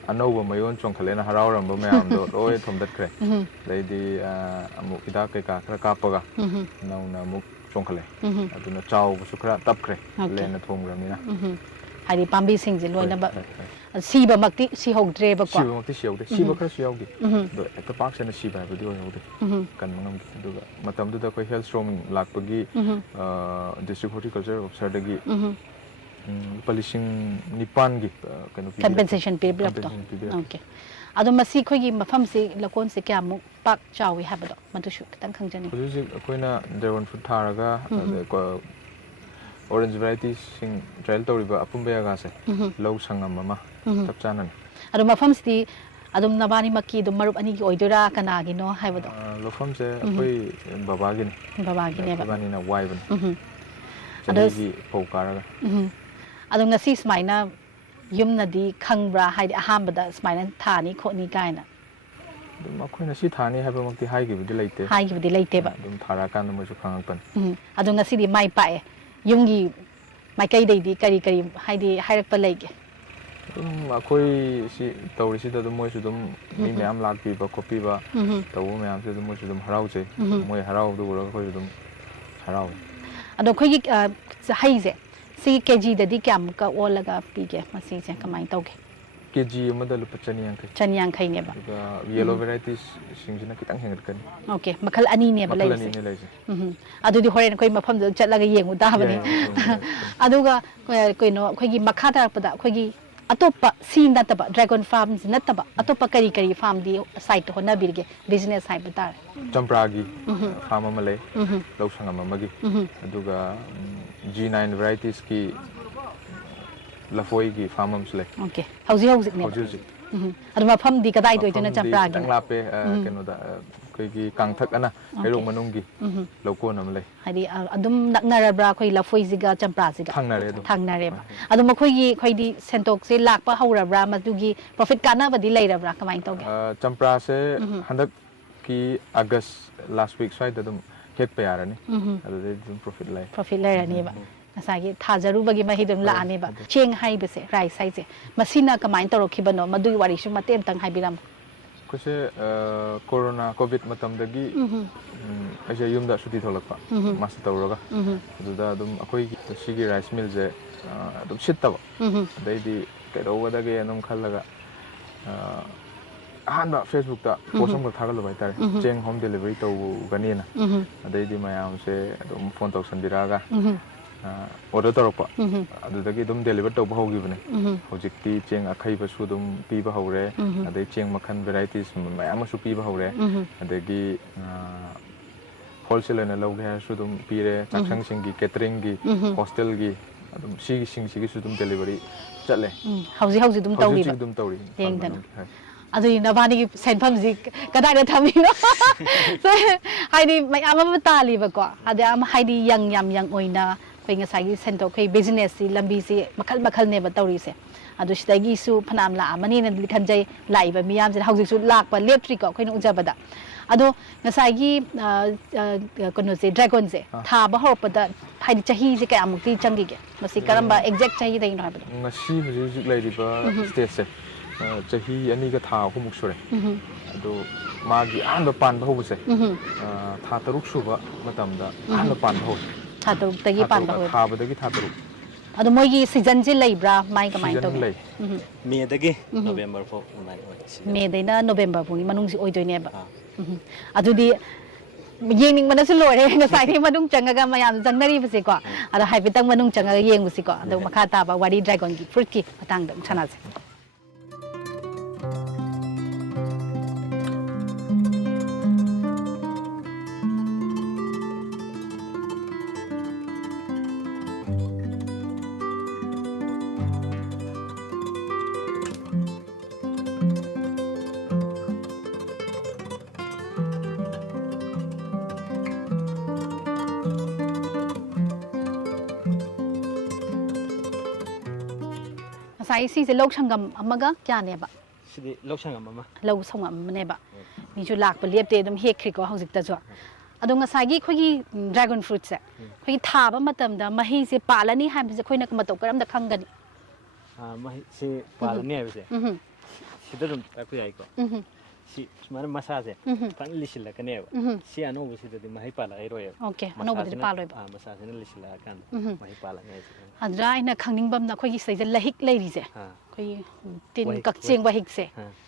ꯑꯅꯧꯕ ꯃꯌꯣꯟ ꯆꯣꯡꯈꯠꯂꯦꯅ ꯍꯔꯥꯎꯔꯝꯕ ꯃꯌꯥꯝꯗꯣ ꯂꯣꯏ ꯊꯣꯝꯗꯠꯈ꯭ꯔꯦ ꯑꯗꯩꯗꯤ ꯑꯃꯨꯛ ꯍꯤꯗꯥꯛ ꯀꯩꯀꯥ ꯈꯔ ꯀꯥꯞꯄꯒ ꯅꯧꯅ ꯑꯃꯨꯛ ꯆꯣꯡꯈꯠꯂꯦ ꯑꯗꯨꯅ ꯆꯥꯎꯕꯁꯨ ꯈꯔ ꯇꯞꯈ꯭ꯔꯦ ꯂꯦꯟꯅ ꯊꯣꯝꯈ꯭ꯔꯕꯅꯤꯅ ꯍꯥꯏꯗꯤ ꯄꯥꯝꯕꯤꯁꯤꯡꯁꯦ ꯂꯣꯏꯅꯃꯛ ꯁꯤꯕꯃꯛꯇꯤ ꯁꯤꯍꯧꯗ꯭ꯔꯦꯕꯀꯣ ꯁꯤꯕꯃꯛꯇꯤ ꯁꯤꯍꯧꯗꯦ ꯁꯤꯕ ꯈꯔꯁꯨ ꯌꯥꯎꯈꯤ ꯑꯗꯣ ꯍꯦꯛꯇ ꯄꯥꯛꯁꯟꯅ ꯁꯤꯕ ꯍꯥꯏꯕꯗꯤ ꯑꯣꯏꯍꯧꯗꯦ ꯀꯟꯕ ꯉꯝꯈꯤ ꯑꯗꯨꯒ ꯃꯇꯝꯗꯨꯗ ꯑꯩꯈꯣꯏ ꯍꯦꯜꯊ ꯁ꯭ꯇꯣꯔꯝ ꯂꯥꯛꯄꯒꯤ ꯗꯤꯁꯇ꯭ꯔꯤꯛ ꯍꯣꯔꯇꯤꯀꯜꯆꯔ ꯑꯣꯐꯤꯁꯔꯗꯒꯤ ꯂꯨꯄꯥ 9,000ꯒꯤ ꯀꯩꯅꯣ ꯀꯝꯄꯦꯟꯁꯦꯁꯟ ꯄꯤꯕꯤꯔꯛꯄꯗꯣ ꯑꯣꯀꯦ ꯑꯗꯣ ꯃꯁꯤ ꯑꯩꯈꯣꯏꯒꯤ ꯃꯐꯝꯁꯤ ꯂꯧꯀꯣꯟꯁꯦ ꯀꯌꯥꯃꯨꯛ ꯄꯥꯛ ꯆꯥꯎꯋꯤ ꯍꯥꯏꯕꯗꯣ ꯃꯗꯨꯁꯨ ꯈꯤꯇꯪ ꯈꯪꯖꯅꯤꯡꯉꯤ ꯍꯧꯖꯤꯛ ꯍꯧꯖꯤꯛ ꯑꯩꯈꯣꯏꯅ ꯗ꯭ꯔꯥꯒꯣꯟ ꯐ꯭ꯔꯨꯠ ꯊꯥꯔꯒ ꯑꯣꯔꯦꯟꯖ ꯚꯦꯔꯥꯏꯇꯤꯁꯤꯡ ꯇ꯭ꯔꯥꯏꯌꯦꯜ ꯇꯧꯔꯤꯕ ꯑꯄꯨꯟꯕ ꯖꯒꯥꯁꯦ ꯂꯧ ꯁꯪꯉꯝ ꯑꯃ ꯆꯞ ꯆꯥꯅꯅꯤ ꯑꯗꯣ ꯃꯐꯝꯁꯤꯗꯤ ꯑꯗꯨꯝ ꯅꯕꯥꯅꯤꯃꯛꯀꯤ ꯑꯗꯨꯝ ꯃꯔꯨꯞ ꯑꯅꯤꯒꯤ ꯑꯣꯏꯗꯣꯏꯔꯥ ꯀꯅꯥꯒꯤꯅꯣ ꯍꯥꯏꯕꯗꯣ ꯂꯧꯐꯝꯁꯦ ꯑꯩꯈꯣꯏ ꯕꯕꯥꯒꯤꯅꯤ ꯕꯕꯥꯒꯤꯅꯦꯕ ꯑꯩꯈꯣꯏꯕꯥꯅꯤꯅ ꯋꯥꯏꯕꯅꯤ ꯆꯍꯤꯒꯤ ꯐꯧ ꯀꯥꯔꯒ ꯑꯗꯣ ꯉꯁꯤ ꯁꯨꯃꯥꯏꯅ ꯌꯨꯝꯅꯗꯤ ꯈꯪꯕ꯭ꯔꯥ ꯍꯥꯏꯗꯤ ꯑꯍꯥꯟꯕꯗ ꯁꯨꯃꯥꯏꯅ ꯊꯥꯅꯤ ꯈꯣꯠꯅꯤ ꯀꯥꯏꯅ ꯑꯗꯨꯝ ꯑꯩꯈꯣꯏꯅ ꯁꯤ ꯊꯥꯅꯤ ꯍꯥꯏꯕꯃꯛꯇꯤ ꯍꯥꯏꯈꯤꯕꯗꯤ ꯂꯩꯇꯦ ꯍꯥꯏꯈꯤꯕꯗꯤ ꯂꯩꯇꯦꯕ ꯑꯗꯨꯝ ꯊꯥꯔꯛꯑꯀꯥꯟꯗ ꯃꯣꯏꯁꯨ ꯈꯪꯉꯛꯄꯅꯤ ꯑꯗꯣ ꯉꯁꯤꯗꯤ ꯃꯥꯏ ꯄꯥꯛꯑꯦ ꯌꯨꯝꯒꯤ ꯃꯥꯏꯀꯩꯗꯩꯗꯤ ꯀꯔꯤ ꯍꯥꯏꯗꯤ ꯍꯥꯏꯔꯛꯄ ꯂꯩꯒꯦ ꯑꯗꯨꯝ ꯑꯩꯈꯣꯏ ꯁꯤ ꯇꯧꯔꯤꯁꯤꯗ ꯑꯗꯨꯝ ꯃꯣꯏꯁꯨ ꯑꯗꯨꯝ ꯃꯤ ꯃꯌꯥꯝ ꯂꯥꯛꯄꯤꯕ ꯈꯣꯠꯄꯤꯕ ꯇꯧꯕ ꯃꯌꯥꯝꯁꯦ ꯑꯗꯨꯝ ꯃꯣꯏꯁꯨ ꯑꯗꯨꯝ ꯍꯔꯥꯎꯖꯩ ꯃꯣꯏ ꯍꯔꯥꯎꯕꯗꯨ ꯎꯔꯒ ꯑꯩꯈꯣꯏꯁꯨ ꯑꯗꯨꯝ ꯍꯔꯥꯎꯋꯤ ꯑꯗꯣ ꯑꯩꯈꯣꯏꯒꯤ ꯍꯩꯁꯦ ꯁꯤꯒꯤ ꯀꯦꯖꯤꯗꯗꯤ ꯀꯌꯥꯃꯨꯛꯀ ꯑꯣꯜꯂꯒ ꯄꯤꯒꯦ ꯃꯁꯤꯁꯦ ꯀꯃꯥꯏꯅ ꯇꯧꯒꯦ ꯀꯦꯖꯤ ꯑꯃꯗ ꯂꯨꯄꯥ 150 150ꯅꯦꯕ ꯑꯗꯨꯒ ꯌꯦꯜꯂꯣ ꯚꯦꯔꯥꯏꯇꯤꯁꯁꯤꯡꯁꯤꯅ ꯈꯤꯇꯪ ꯍꯦꯟꯒꯠꯀꯅꯤ ꯑꯣꯀꯦ ꯃꯈꯜ ꯑꯅꯤꯅꯦꯕ ꯃꯈꯜ ꯂꯩꯔꯤꯁꯦ ꯑꯅꯤꯅꯦ ꯂꯩꯔꯤꯁꯦ ꯑꯗꯨꯗꯤ ꯍꯣꯔꯦꯟ ꯑꯩꯈꯣই ꯃꯐꯝꯗꯨꯗ ꯆꯠꯂꯒ ꯌꯦꯡꯉꯨ ꯇꯥꯕꯅꯤ ꯌꯥꯏ ꯑꯗꯨꯒ ꯀꯩꯅꯣ ꯑꯩꯈꯣꯏꯒꯤ ꯃꯈꯥ ꯇꯥꯔꯛꯄꯗ ꯑꯩꯈꯣꯏꯒꯤ ꯑꯇꯣꯞꯄ ꯁꯤ ꯅꯠꯇꯕ ꯗ꯭ꯔꯥꯒꯣꯟ ꯐꯥꯔꯝꯁꯤ ꯅꯠꯇꯕ ꯑꯇꯣꯞꯄ ꯀꯔꯤ ꯀꯔꯤ ꯐꯥꯔꯝꯗꯤ ꯁꯥꯏꯠꯇ ꯍꯣꯠꯅꯕꯤꯔꯤꯒꯦ ꯕꯤꯖꯤꯅꯦꯁ ꯍꯥꯏꯕ ꯇꯥꯔꯦ ꯆꯝꯄ꯭ꯔꯥꯒꯤ ꯐꯥꯔꯝ ꯑꯃ ꯂꯩ ꯂꯧ ꯁꯪꯉꯝ ꯑꯃꯒꯤ ꯑꯗꯨꯒ G9 varieties-ꯀꯤ ꯂꯐꯣꯏꯒꯤ ꯐꯥꯔꯝ ꯑꯃꯁꯨ ꯂꯩ ꯑꯣꯀꯦ ꯍꯧꯖꯤꯛꯅꯦꯕ ꯍꯧꯖꯤꯛ ꯑꯗꯨ ꯃꯐꯝꯗꯤ ꯀꯗꯥꯏꯗ ꯑꯣꯏꯗꯣꯏꯅꯣ ꯃꯐꯝꯗꯤ ꯆꯝꯄ꯭ꯔꯥꯒꯤꯅ ꯈꯤꯇꯪ ꯂꯥꯞꯄꯦ ꯀꯩꯅꯣꯗ ꯑꯩꯈꯣꯏꯒꯤ ꯀꯥꯡꯊꯛ ꯑꯅ ꯍꯩꯔꯣꯛ ꯃꯅꯨꯡꯒꯤ ꯂꯧꯀꯣꯟ ꯑꯃ ꯂꯩ ꯍꯥꯏꯗꯤ ꯑꯗꯨꯝ ꯅꯛꯅꯔꯕ꯭ꯔꯥ ꯑꯩꯈꯣꯏ ꯂꯐꯣꯏꯁꯤꯒ ꯆꯝꯄ꯭ꯔꯥꯁꯤꯒ ꯊꯪꯅꯔꯦ ꯑꯗꯨꯝ ꯊꯪꯅꯔꯦꯕ ꯑꯗꯣ ꯃꯈꯣꯏꯒꯤ ꯑꯩꯈꯣꯏꯗꯤ ꯁꯦꯟꯊꯣꯛꯁꯦ ꯂꯥꯛꯄ ꯍꯧꯔꯕ꯭ꯔꯥ ꯃꯗꯨꯒꯤ ꯄ꯭ꯔꯣꯐꯤꯠ ꯀꯥꯟꯅꯕꯗꯤ ꯂꯩꯔꯕ꯭ꯔꯥ ꯀꯃꯥꯏꯅ ꯇꯧꯒꯦ ꯆꯝꯄ꯭ꯔꯥꯁꯦ ꯍꯟꯗꯛꯀꯤ ꯑꯥꯒꯁ ꯂꯥꯁ ꯋꯤꯛ ꯁ꯭ꯋꯥꯏꯗ ꯑꯗꯨꯝ ꯍꯦꯛꯄ ꯌꯥꯔꯅꯤ ꯑꯗꯨꯗꯩ ꯑꯗꯨꯝ ꯄ꯭ꯔꯣꯐꯤꯠ ꯂꯩ ꯄ꯭ꯔꯣꯐꯤꯠ ꯂꯩꯔꯅꯦꯕ ꯉꯁꯥꯏꯒꯤ ꯊꯥꯖꯔꯨꯕꯒꯤ ꯃꯍꯩꯗꯨ ꯑꯗꯨꯝ ꯂꯥꯛꯑꯅꯦꯕ ꯆꯦꯡ ꯍꯥꯏꯕꯁꯦ ꯔꯥꯏꯁ ꯍꯥꯏꯁꯦ ꯃꯁꯤꯅ ꯀꯃꯥꯏꯅ ꯇꯧꯔꯛꯈꯤꯕꯅꯣ ꯃꯗꯨꯒꯤ ꯋꯥꯔꯤꯁꯨ ꯃꯇꯦꯛ ꯑꯃꯇꯪ ꯍꯥꯏꯕꯤꯔꯝꯃꯨ ꯑꯩꯈꯣꯏꯁꯦ ꯀꯣꯔꯣꯅꯥ ꯀꯣꯚꯤꯗ ꯃꯇꯝꯗꯒꯤ ꯑꯩꯁꯦ ꯌꯨꯝꯗ ꯁꯨꯇꯤ ꯊꯣꯛꯂꯛꯄ ꯃꯥꯁꯇꯔ ꯇꯧꯔꯒ ꯑꯗꯨꯗ ꯑꯗꯨꯝ ꯑꯩꯈꯣꯏꯒꯤ ꯁꯤꯒꯤ ꯔꯥꯏꯁ ꯃꯤꯜꯁꯦ ꯑꯗꯨꯝ ꯁꯤꯠꯇꯕ ꯑꯗꯩꯗꯤ ꯀꯩꯗꯧꯒꯗꯒꯦ ꯑꯗꯨꯝ ꯈꯜꯂꯒ ꯑꯍꯥꯟꯕ ꯐꯦꯁꯕꯨꯛꯇ ꯄꯣꯁ ꯑꯃꯈꯛ ꯊꯥꯒꯠꯂꯨꯕ ꯍꯥꯏꯇꯥꯔꯦ ꯆꯦꯡ ꯍꯣꯝ ꯗꯦꯂꯤꯚꯔꯤ ꯇꯧꯒꯅꯤꯅ ꯑꯗꯩꯗꯤ ꯃꯌꯥꯝꯁꯦ ꯑꯗꯨꯝ ꯐꯣꯟ ꯇꯧꯁꯟꯕꯤꯔꯛꯑꯒ ꯑꯣꯔꯗꯔ ꯇꯧꯔꯛꯄ ꯑꯗꯨꯗꯒꯤ ꯑꯗꯨꯝ ꯗꯦꯂꯤꯚꯔ ꯇꯧꯕ ꯍꯧꯈꯤꯕꯅꯦ ꯍꯧꯖꯤꯛꯇꯤ ꯆꯦꯡ ꯑꯈꯩꯕꯁꯨ ꯑꯗꯨꯝ ꯄꯤꯕ ꯍꯧꯔꯦ ꯑꯗꯩ ꯆꯦꯡ ꯃꯈꯜ ꯚꯦꯔꯥꯏꯇꯤꯁ ꯃꯌꯥꯝ ꯑꯃꯁꯨ ꯄꯤꯕ ꯍꯧꯔꯦ ꯑꯗꯒꯤ ꯍꯣꯜꯁꯦꯜ ꯑꯣꯏꯅ ꯂꯧꯒꯦ ꯍꯥꯏꯔꯁꯨ ꯑꯗꯨꯝ ꯄꯤꯔꯦ ꯆꯥꯛꯁꯪꯁꯤꯡꯒꯤ ꯀꯦꯇꯔꯤꯡꯒꯤ ꯍꯣꯁꯇꯦꯜꯒꯤ ꯑꯗꯨꯝ ꯁꯤꯡꯁꯤꯒꯤꯁꯨ ꯑꯗꯨꯝ ꯗꯦꯂꯤꯚꯔꯤ ꯆꯠꯂꯦ ꯍꯧꯖꯤꯛ ꯑꯗꯨꯝ ꯇꯧꯔꯤꯕ ꯑꯗꯨꯝ ꯇꯧꯔꯤ ꯌꯦꯡꯗꯅ ꯑꯗꯨꯗꯤ ꯅꯕꯥꯅꯤꯒꯤ ꯁꯦꯟꯐꯝꯁꯤ ꯀꯗꯥꯏꯗ ꯊꯝꯃꯤꯅꯣ ꯍꯥꯏꯗꯤ ꯃꯌꯥꯝ ꯑꯃ ꯇꯥꯜꯂꯤꯕꯀꯣ ꯑꯗ ꯍꯥꯏꯗꯤ ꯌꯥꯝ ꯌꯪ ꯑꯣꯏꯅ ꯑꯩꯈꯣꯏ ꯉꯁꯥꯏꯒꯤ ꯁꯦꯟꯊꯣꯛ ꯑꯩꯈꯣꯏ ꯕꯤꯖꯤꯅꯦꯁꯁꯤ ꯂꯝꯕꯤꯁꯤ ꯃꯈꯜ ꯃꯈꯜꯅꯦꯕ ꯇꯧꯔꯤꯁꯦ ꯑꯗꯨ ꯁꯤꯗꯒꯤꯁꯨ ꯐꯅꯌꯥꯝ ꯂꯥꯛꯑꯃꯅꯤꯅꯗꯤ ꯈꯟꯖꯩ ꯂꯥꯛꯏꯕ ꯃꯤꯌꯥꯝꯁꯤꯅ ꯍꯧꯖꯤꯛꯁꯨ ꯂꯥꯛꯄ ꯂꯦꯞꯇ꯭ꯔꯤꯀꯣ ꯑꯩꯈꯣꯏꯅ ꯎꯖꯕꯗ ꯑꯗꯣ ꯉꯁꯥꯏꯒꯤ ꯀꯩꯅꯣꯁꯦ ꯗ꯭ꯔꯥꯒꯣꯟꯁꯦ ꯊꯥꯕ ꯍꯧꯔꯛꯄꯗ ꯍꯥꯏꯗꯤ ꯆꯍꯤꯁꯦ ꯀꯌꯥꯃꯨꯛꯇꯤ ꯆꯪꯈꯤꯒꯦ ꯃꯁꯤ ꯀꯔꯝꯕ ꯑꯦꯛꯖꯦꯛ ꯆꯍꯤꯗꯒꯤꯅꯣ ꯍꯥꯏꯕꯗꯣ ꯉꯁꯤ ꯍꯧꯖꯤꯛ ꯂꯩꯔꯤꯕ ꯁ꯭ꯇꯦꯖꯁꯦ ꯆꯍꯤ 2ꯒ ꯊꯥ 3ꯃꯨꯛ ꯁꯨꯔꯦ ꯑꯗꯣ ꯃꯥꯒꯤ ꯑꯍꯥꯟꯕ ꯄꯥꯟꯕ ꯍꯧꯕꯁꯦ ꯊꯥ 6 ꯁꯨꯕ ꯃꯇꯝꯗ ꯑꯍꯥꯟꯕ ꯄꯥꯟꯕ ꯍꯧꯋꯦ ꯊꯥ 6ꯇꯒꯤ ꯄꯥꯟꯕ ꯍꯧꯋꯦ ꯊꯥꯕꯗꯒꯤ ꯊꯥ 6 ꯑꯗꯣ ꯃꯣꯏꯒꯤ ꯁꯤꯖꯟꯁꯤ ꯂꯩꯕ꯭ꯔꯥ ꯃꯥꯏ ꯀꯃꯥꯏꯅ ꯁꯤꯖꯟ ꯇꯧꯒꯦ ꯂꯩ ꯃꯦꯗꯒꯤ ꯅꯣꯕꯦꯝꯕꯔ ꯐꯥꯎ ꯑꯗꯨꯃꯥꯏꯅ ꯑꯣꯏ ꯃꯦꯗꯩꯅ ꯅꯣꯕꯦꯝꯕꯔ ꯐꯥꯎꯒꯤ ꯃꯅꯨꯡꯁꯤ ꯑꯣꯏꯗꯣꯏꯅꯦꯕ ꯑꯗꯨꯗꯤ ꯌꯦꯡꯅꯤꯡꯕꯅꯁꯨ ꯂꯣꯏꯔꯦ ꯉꯁꯥꯏꯒꯤ ꯃꯅꯨꯡ ꯆꯪꯉꯒ ꯃꯌꯥꯝ ꯆꯪꯅꯔꯤꯕꯁꯦꯀꯣ ꯑꯗꯣ ꯍꯥꯏꯐꯦꯠꯇꯪ ꯃꯅꯨꯡ ꯆꯪꯉꯒ ꯌꯦꯡꯕꯁꯤꯀꯣ ꯑꯗꯣ ꯃꯈꯥ ꯇꯥꯕ ꯋꯥꯔꯤ ꯗ꯭ꯔꯥꯒꯣꯟꯒꯤ ꯐ꯭ꯔꯨꯠꯀꯤ ꯃꯇꯥꯡꯗ ꯑꯃꯨꯛ ꯁꯥꯟꯅꯁꯦ ꯉꯁꯥꯏ ꯁꯤꯁꯦ ꯂꯧ ꯁꯪꯒꯝ ꯑꯃꯒ ꯀꯌꯥꯅꯦꯕ ꯁꯤꯗꯤ ꯂꯧ ꯁꯪꯒꯝ ꯑꯃ ꯂꯧ ꯁꯪꯒꯝ ꯑꯃꯅꯦꯕ ꯃꯤꯁꯨ ꯂꯥꯛꯄ ꯂꯦꯞꯇꯦ ꯑꯗꯨꯝ ꯍꯦꯛꯈ꯭ꯔꯤꯀꯣ ꯍꯧꯖꯤꯛꯇꯁꯨ ꯑꯗꯣ ꯉꯁꯥꯏꯒꯤ ꯑꯩꯈꯣꯏꯒꯤ ꯗ꯭ꯔꯥꯒꯟ ꯐ꯭ꯔꯨꯠꯁꯦ ꯑꯩꯈꯣꯏꯒꯤ ꯊꯥꯕ ꯃꯇꯝꯗ ꯃꯍꯩꯁꯦ ꯄꯥꯜꯂꯅꯤ ꯍꯥꯏꯕꯁꯦ ꯑꯩꯈꯣꯏꯅ ꯃꯇꯧ ꯀꯔꯝꯗ ꯈꯪꯒꯅꯤ ꯃꯍꯩꯁꯤ ꯄꯥꯜꯂꯅꯤ ꯍꯥꯏꯕꯁꯦ ꯁꯤꯗ ꯑꯗꯨꯝ ꯇꯥꯛꯄ ꯌꯥꯏꯀꯣ ꯁꯤ ꯁꯨꯃꯥꯏꯅ ꯃꯁꯥꯁꯦ ꯐꯖꯅ ꯂꯤꯁꯤꯜꯂꯛꯀꯅꯦꯕ ꯁꯤ ꯑꯅꯧꯕꯁꯤꯗꯗꯤ ꯃꯍꯩ ꯄꯥꯜꯂꯛꯑꯔꯣꯏꯕ ꯑꯣꯀꯦ ꯑꯅꯧꯕꯗꯗꯤ ꯄꯥꯜꯂꯣꯏꯕ ꯃꯁꯥꯁꯤꯅ ꯂꯤꯁꯤꯜꯂꯛꯑꯀꯥꯟꯗ ꯃꯍꯩ ꯄꯥꯜꯂꯛꯅꯤ ꯍꯥꯏꯁꯦ ꯑꯗꯨꯗ ꯑꯩꯅ ꯈꯪꯅꯤꯡꯕ ꯑꯃꯅ ꯑꯩꯈꯣꯏꯒꯤ ꯁꯤꯗꯩꯗ ꯂꯩꯍꯤꯛ ꯂꯩꯔꯤꯁꯦ ꯑꯩꯈꯣꯏꯒꯤ ꯇꯤꯟ ꯀꯛꯆꯦꯡ ꯋꯥꯍꯤꯛꯁꯦ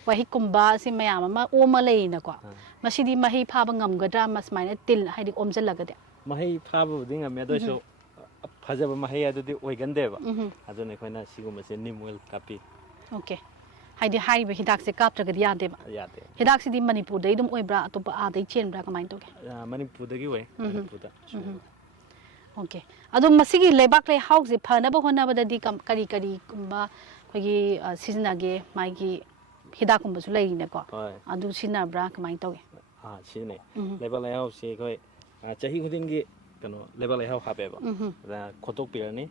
ꯋꯥꯍꯤꯛꯀꯨꯝꯕ ꯁꯤ ꯃꯌꯥꯝ ꯑꯃ ꯑꯣꯃ ꯂꯩꯔꯤꯅꯀꯣ ꯃꯁꯤꯗꯤ ꯃꯍꯩ ꯐꯥꯕ ꯉꯝꯒꯗ꯭ꯔꯥ ꯁꯨꯃꯥꯏꯅ ꯇꯤꯜ ꯍꯥꯏꯗꯤ ꯑꯣꯝꯁꯤꯜꯂꯒꯗꯤ ꯃꯍꯩ ꯐꯥꯕꯕꯨꯗꯤ ꯉꯝꯃꯦ ꯑꯗꯨꯑꯣꯏꯁꯨ ꯐꯖꯕ ꯃꯍꯩ ꯑꯗꯨꯗꯤ ꯑꯣꯏꯒꯟꯗꯦꯕ ꯑꯗꯨꯅ ꯑꯩꯈꯣꯏꯅ ꯁꯤꯒꯨꯝꯕꯁꯦ ꯅꯤꯝ ꯑꯣꯏꯜ ꯀꯥꯞꯄꯤ ꯑꯣꯀꯦ ꯍꯥꯏꯗꯤ ꯍꯥꯏꯔꯤꯕ ꯍꯤꯗꯥꯛꯁꯦ ꯀꯥꯞꯇ꯭ꯔꯒꯗꯤ ꯌꯥꯗꯦꯕ ꯌꯥꯗꯦ ꯍꯤꯗꯥꯛꯁꯤꯗꯤ ꯃꯅꯤꯄꯨꯔꯗꯩ ꯑꯗꯨꯝ ꯑꯣꯏꯕ꯭ꯔꯥ ꯑꯇꯣꯞꯄ ꯑꯥꯗꯩ ꯆꯦꯟꯕ꯭ꯔꯥ ꯀꯃꯥꯏꯅ ꯇꯧꯒꯦ ꯃꯅꯤꯄꯨꯔꯗꯒꯤ ꯑꯣꯏ ꯃꯅꯤꯄꯨꯔꯗ ꯑꯣꯀꯦ ꯑꯗꯣ ꯃꯁꯤꯒꯤ ꯂꯩꯕꯥꯛ ꯂꯩꯍꯥꯎꯁꯦ ꯐꯅꯕ ꯍꯣꯠꯅꯕꯗꯗꯤ ꯀꯔꯤ ꯀꯔꯤꯒꯨꯝꯕ ꯑꯩꯈꯣꯏꯒꯤ ꯁꯤꯖꯤꯟꯅꯒꯦ ꯃꯥꯒꯤ ꯍꯤꯗꯥꯛꯀꯨꯝꯕꯁꯨ ꯂꯩꯔꯤꯅꯦꯀꯣ ꯑꯗꯨ ꯁꯤꯖꯤꯟꯅꯕ꯭ꯔꯥ ꯀꯃꯥꯏꯅ ꯇꯧꯒꯦ ꯁꯤꯖꯤꯟꯅꯩ ꯂꯩꯕꯥꯛ ꯂꯩꯍꯥꯎꯁꯤ ꯑꯩꯈꯣꯏ ꯆꯍꯤ ꯈꯨꯗꯤꯡꯒꯤ ꯀꯩꯅꯣ ꯂꯩꯕꯥꯛ ꯂꯩꯍꯥꯎ ꯍꯥꯞꯄꯦꯕ ꯑꯗ ꯈꯣꯠꯇꯣꯛꯄꯤꯔꯅꯤ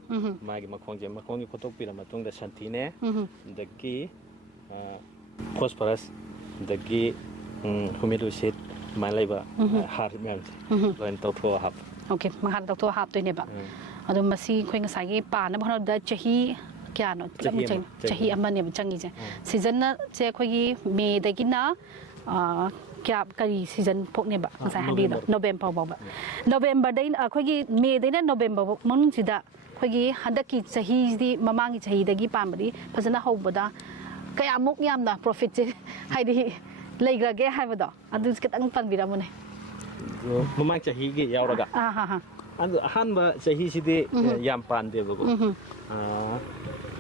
ꯃꯥꯒꯤ ꯃꯈꯣꯡꯒꯤ ꯈꯣꯠꯇꯣꯛꯄꯤꯔ ꯃꯇꯨꯡꯗ ꯁꯟꯊꯤꯅꯦ ꯑꯗꯒꯤ ꯐꯣꯁꯐꯔꯁ ꯑꯗꯒꯤ ꯍꯨꯃꯤꯠ ꯎꯁꯤꯠ ꯑꯗꯨꯃꯥꯏꯅ ꯂꯩꯕ ꯍꯥꯔ ꯃꯌꯥꯝꯁꯦ ꯂꯣꯏꯅ ꯇꯧꯊꯣꯛꯑ ꯍꯥꯞꯄ ꯑꯣꯀꯦ ꯃꯈꯥꯗ ꯇꯧꯊꯣꯛꯑ ꯍꯥꯞꯇꯣꯏꯅꯦꯕ ꯑꯗꯣ ꯃꯁꯤ ꯑꯩꯈꯣꯏ ꯉꯁꯥꯏꯒꯤ ꯄꯥꯅꯕ ꯍꯣꯠꯅꯕꯗ ꯆꯍꯤ ꯀꯌꯥꯅꯣ ꯄꯨꯂꯞ ꯆꯍꯤ ꯑꯃꯅꯦꯕ ꯆꯪꯉꯤꯁꯦ ꯁꯤꯖꯟꯁꯦ ꯑꯩꯈꯣꯏꯒꯤ ꯃꯦꯗꯒꯤꯅ ꯀꯔꯤ ꯁꯤꯖꯟ ꯐꯣꯛꯅꯦꯕ ꯉꯁꯥꯏ ꯍꯥꯏꯕꯤꯗꯣ ꯅꯣꯕꯦꯝꯕꯔ ꯐꯥꯎꯕ ꯅꯣꯕꯦꯝꯕꯔꯗꯩꯅ ꯑꯩꯈꯣꯏꯒꯤ ꯃꯦꯗꯩꯅ ꯅꯣꯕꯦꯝꯕꯔ ꯃꯅꯨꯡꯁꯤꯗ ꯑꯩꯈꯣꯏꯒꯤ ꯍꯟꯗꯛꯀꯤ ꯆꯍꯤꯁꯤꯗꯤ ꯃꯃꯥꯡꯒꯤ ꯆꯍꯤꯗꯒꯤ ꯄꯥꯟꯕꯗꯤ ꯐꯖꯅ ꯍꯧꯕꯗ ꯀꯌꯥꯃꯨꯛ ꯌꯥꯝꯅ ꯄ꯭ꯔꯣꯐꯤꯠꯁꯦ ꯍꯥꯏꯗꯤ ꯂꯩꯈ꯭ꯔꯒꯦ ꯍꯥꯏꯕꯗꯣ ꯑꯗꯨ ꯈꯤꯇꯪ ꯄꯟꯕꯤꯔꯝꯃꯨꯅꯦ ꯃꯃꯥꯡ ꯆꯍꯤꯒꯤ ꯌꯥꯎꯔꯒ ꯑꯗꯨ ꯑꯍꯥꯟꯕ ꯆꯍꯤꯁꯤꯗꯤ ꯌꯥꯝ ꯄꯥꯟꯗꯦꯕꯀꯣ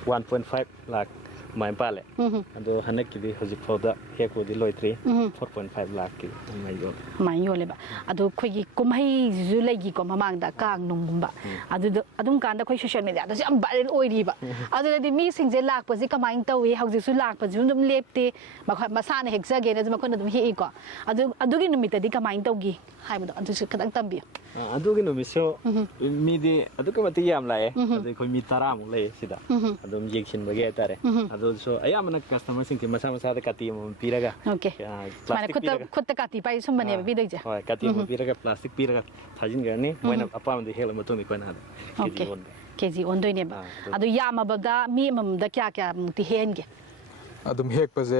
1.5 ꯂꯥꯛ ꯃꯥꯏ ꯄꯥꯜꯂꯦ ꯑꯗꯣ ꯍꯟꯗꯛꯀꯤꯗꯤ ꯍꯧꯖꯤꯛ ꯐꯥꯎꯗ ꯍꯦꯛꯄꯨꯗꯤ ꯂꯣꯏꯗ꯭ꯔꯤ 4.5 ꯂꯥꯈꯀꯤ ꯃꯥꯏ ꯌꯣꯜꯂꯦ ꯃꯥꯏ ꯌꯣꯜꯂꯦꯕ ꯑꯗꯣ ꯑꯩꯈꯣꯏꯒꯤ ꯀꯨꯝꯍꯩꯁꯤꯁꯨ ꯂꯩꯒꯤꯀꯣ ꯃꯃꯥꯡꯗ ꯀꯥꯡ ꯅꯨꯡꯒꯨꯝꯕ ꯑꯗꯨꯗ ꯑꯗꯨꯝ ꯀꯥꯟꯗ ꯑꯩꯈꯣꯏ ꯁꯣꯁꯤꯌꯦꯜ ꯃꯤꯗꯤꯌꯥꯗꯁꯨ ꯌꯥꯝ ꯚꯥꯏꯔꯦꯜ ꯑꯣꯏꯔꯤꯕ ꯑꯗꯨꯗꯗꯤ ꯃꯤꯁꯤꯡꯁꯦ ꯂꯥꯛꯄꯁꯦ ꯀꯃꯥꯏꯅ ꯇꯧꯏ ꯍꯧꯖꯤꯛꯁꯨ ꯂꯥꯛꯄꯁꯨ ꯑꯗꯨꯝ ꯂꯦꯞꯇꯦ ꯃꯁꯥꯅ ꯍꯦꯛꯆꯒꯦꯅꯁꯨ ꯃꯈꯣꯏꯅ ꯑꯗꯨꯝ ꯍꯦꯛꯏꯀꯣ ꯑꯗꯨꯒꯤ ꯅꯨꯃꯤꯠꯇꯗꯤ ꯀꯃꯥꯏꯅ ꯇꯧꯒꯤ ꯍꯥꯏꯕꯗꯣ ꯑꯗꯨꯁꯨ ꯈꯤꯇꯪ ꯇꯝꯕꯤꯌꯨ ꯑꯗꯨꯒꯤ ꯅꯨꯃꯤꯠꯁꯨ ꯃꯤꯗꯤ ꯑꯗꯨꯛꯀꯤ ꯃꯇꯤꯛ ꯌꯥꯝ ꯂꯥꯛꯑꯦ ꯑꯗꯨ ꯑꯩꯈꯣꯏ ꯃꯤ 10ꯃꯨꯛ ꯂꯩ ꯁꯤꯗ ꯑꯗꯨꯝ ꯌꯦꯡꯁꯤꯟꯕꯒꯤ ꯍꯥꯏꯇꯥꯔꯦ ꯑꯗꯨꯁꯨ ꯑꯌꯥꯝꯕꯅ ꯀꯁꯇꯃꯔꯁꯤꯡꯁꯦ ꯃꯁꯥ ꯃꯁꯥꯗ ꯀꯥꯇꯤ ꯑꯃꯃꯝ ꯄꯤꯔꯒ ꯄ꯭ꯂꯥꯁꯇꯤꯛ ꯄꯤꯔꯒ ꯈꯨꯠꯇ ꯀꯥꯇꯤ ꯄꯥꯏ ꯁꯨꯝꯕꯅꯦꯕ ꯄꯤꯗꯣꯏꯁꯦ ꯍꯣꯏ ꯀꯥꯇꯤ ꯑꯃ ꯄꯤꯔꯒ ꯄ꯭ꯂꯥꯁꯇꯤꯛ ꯄꯤꯔꯒ ꯊꯥꯖꯤꯟꯈ꯭ꯔꯅꯤ ꯃꯣꯏꯅ ꯑꯄꯥꯝꯕꯗ ꯍꯦꯛꯂ ꯃꯇꯨꯡꯗ ꯑꯩꯈꯣꯏꯅ ꯀꯦꯖꯤ ꯑꯣꯟꯕ ꯀꯦꯖꯤ ꯑꯣꯟꯗꯣꯏꯅꯦꯕ ꯑꯗꯨ ꯌꯥꯝꯃꯕꯗ ꯃꯤ ꯑꯃꯃꯝꯗ ꯀꯌꯥꯃꯨꯛꯇꯤ ꯍꯦꯛꯍꯟꯒꯦ ꯑꯗꯨꯝ ꯍꯦꯛꯄꯁꯦ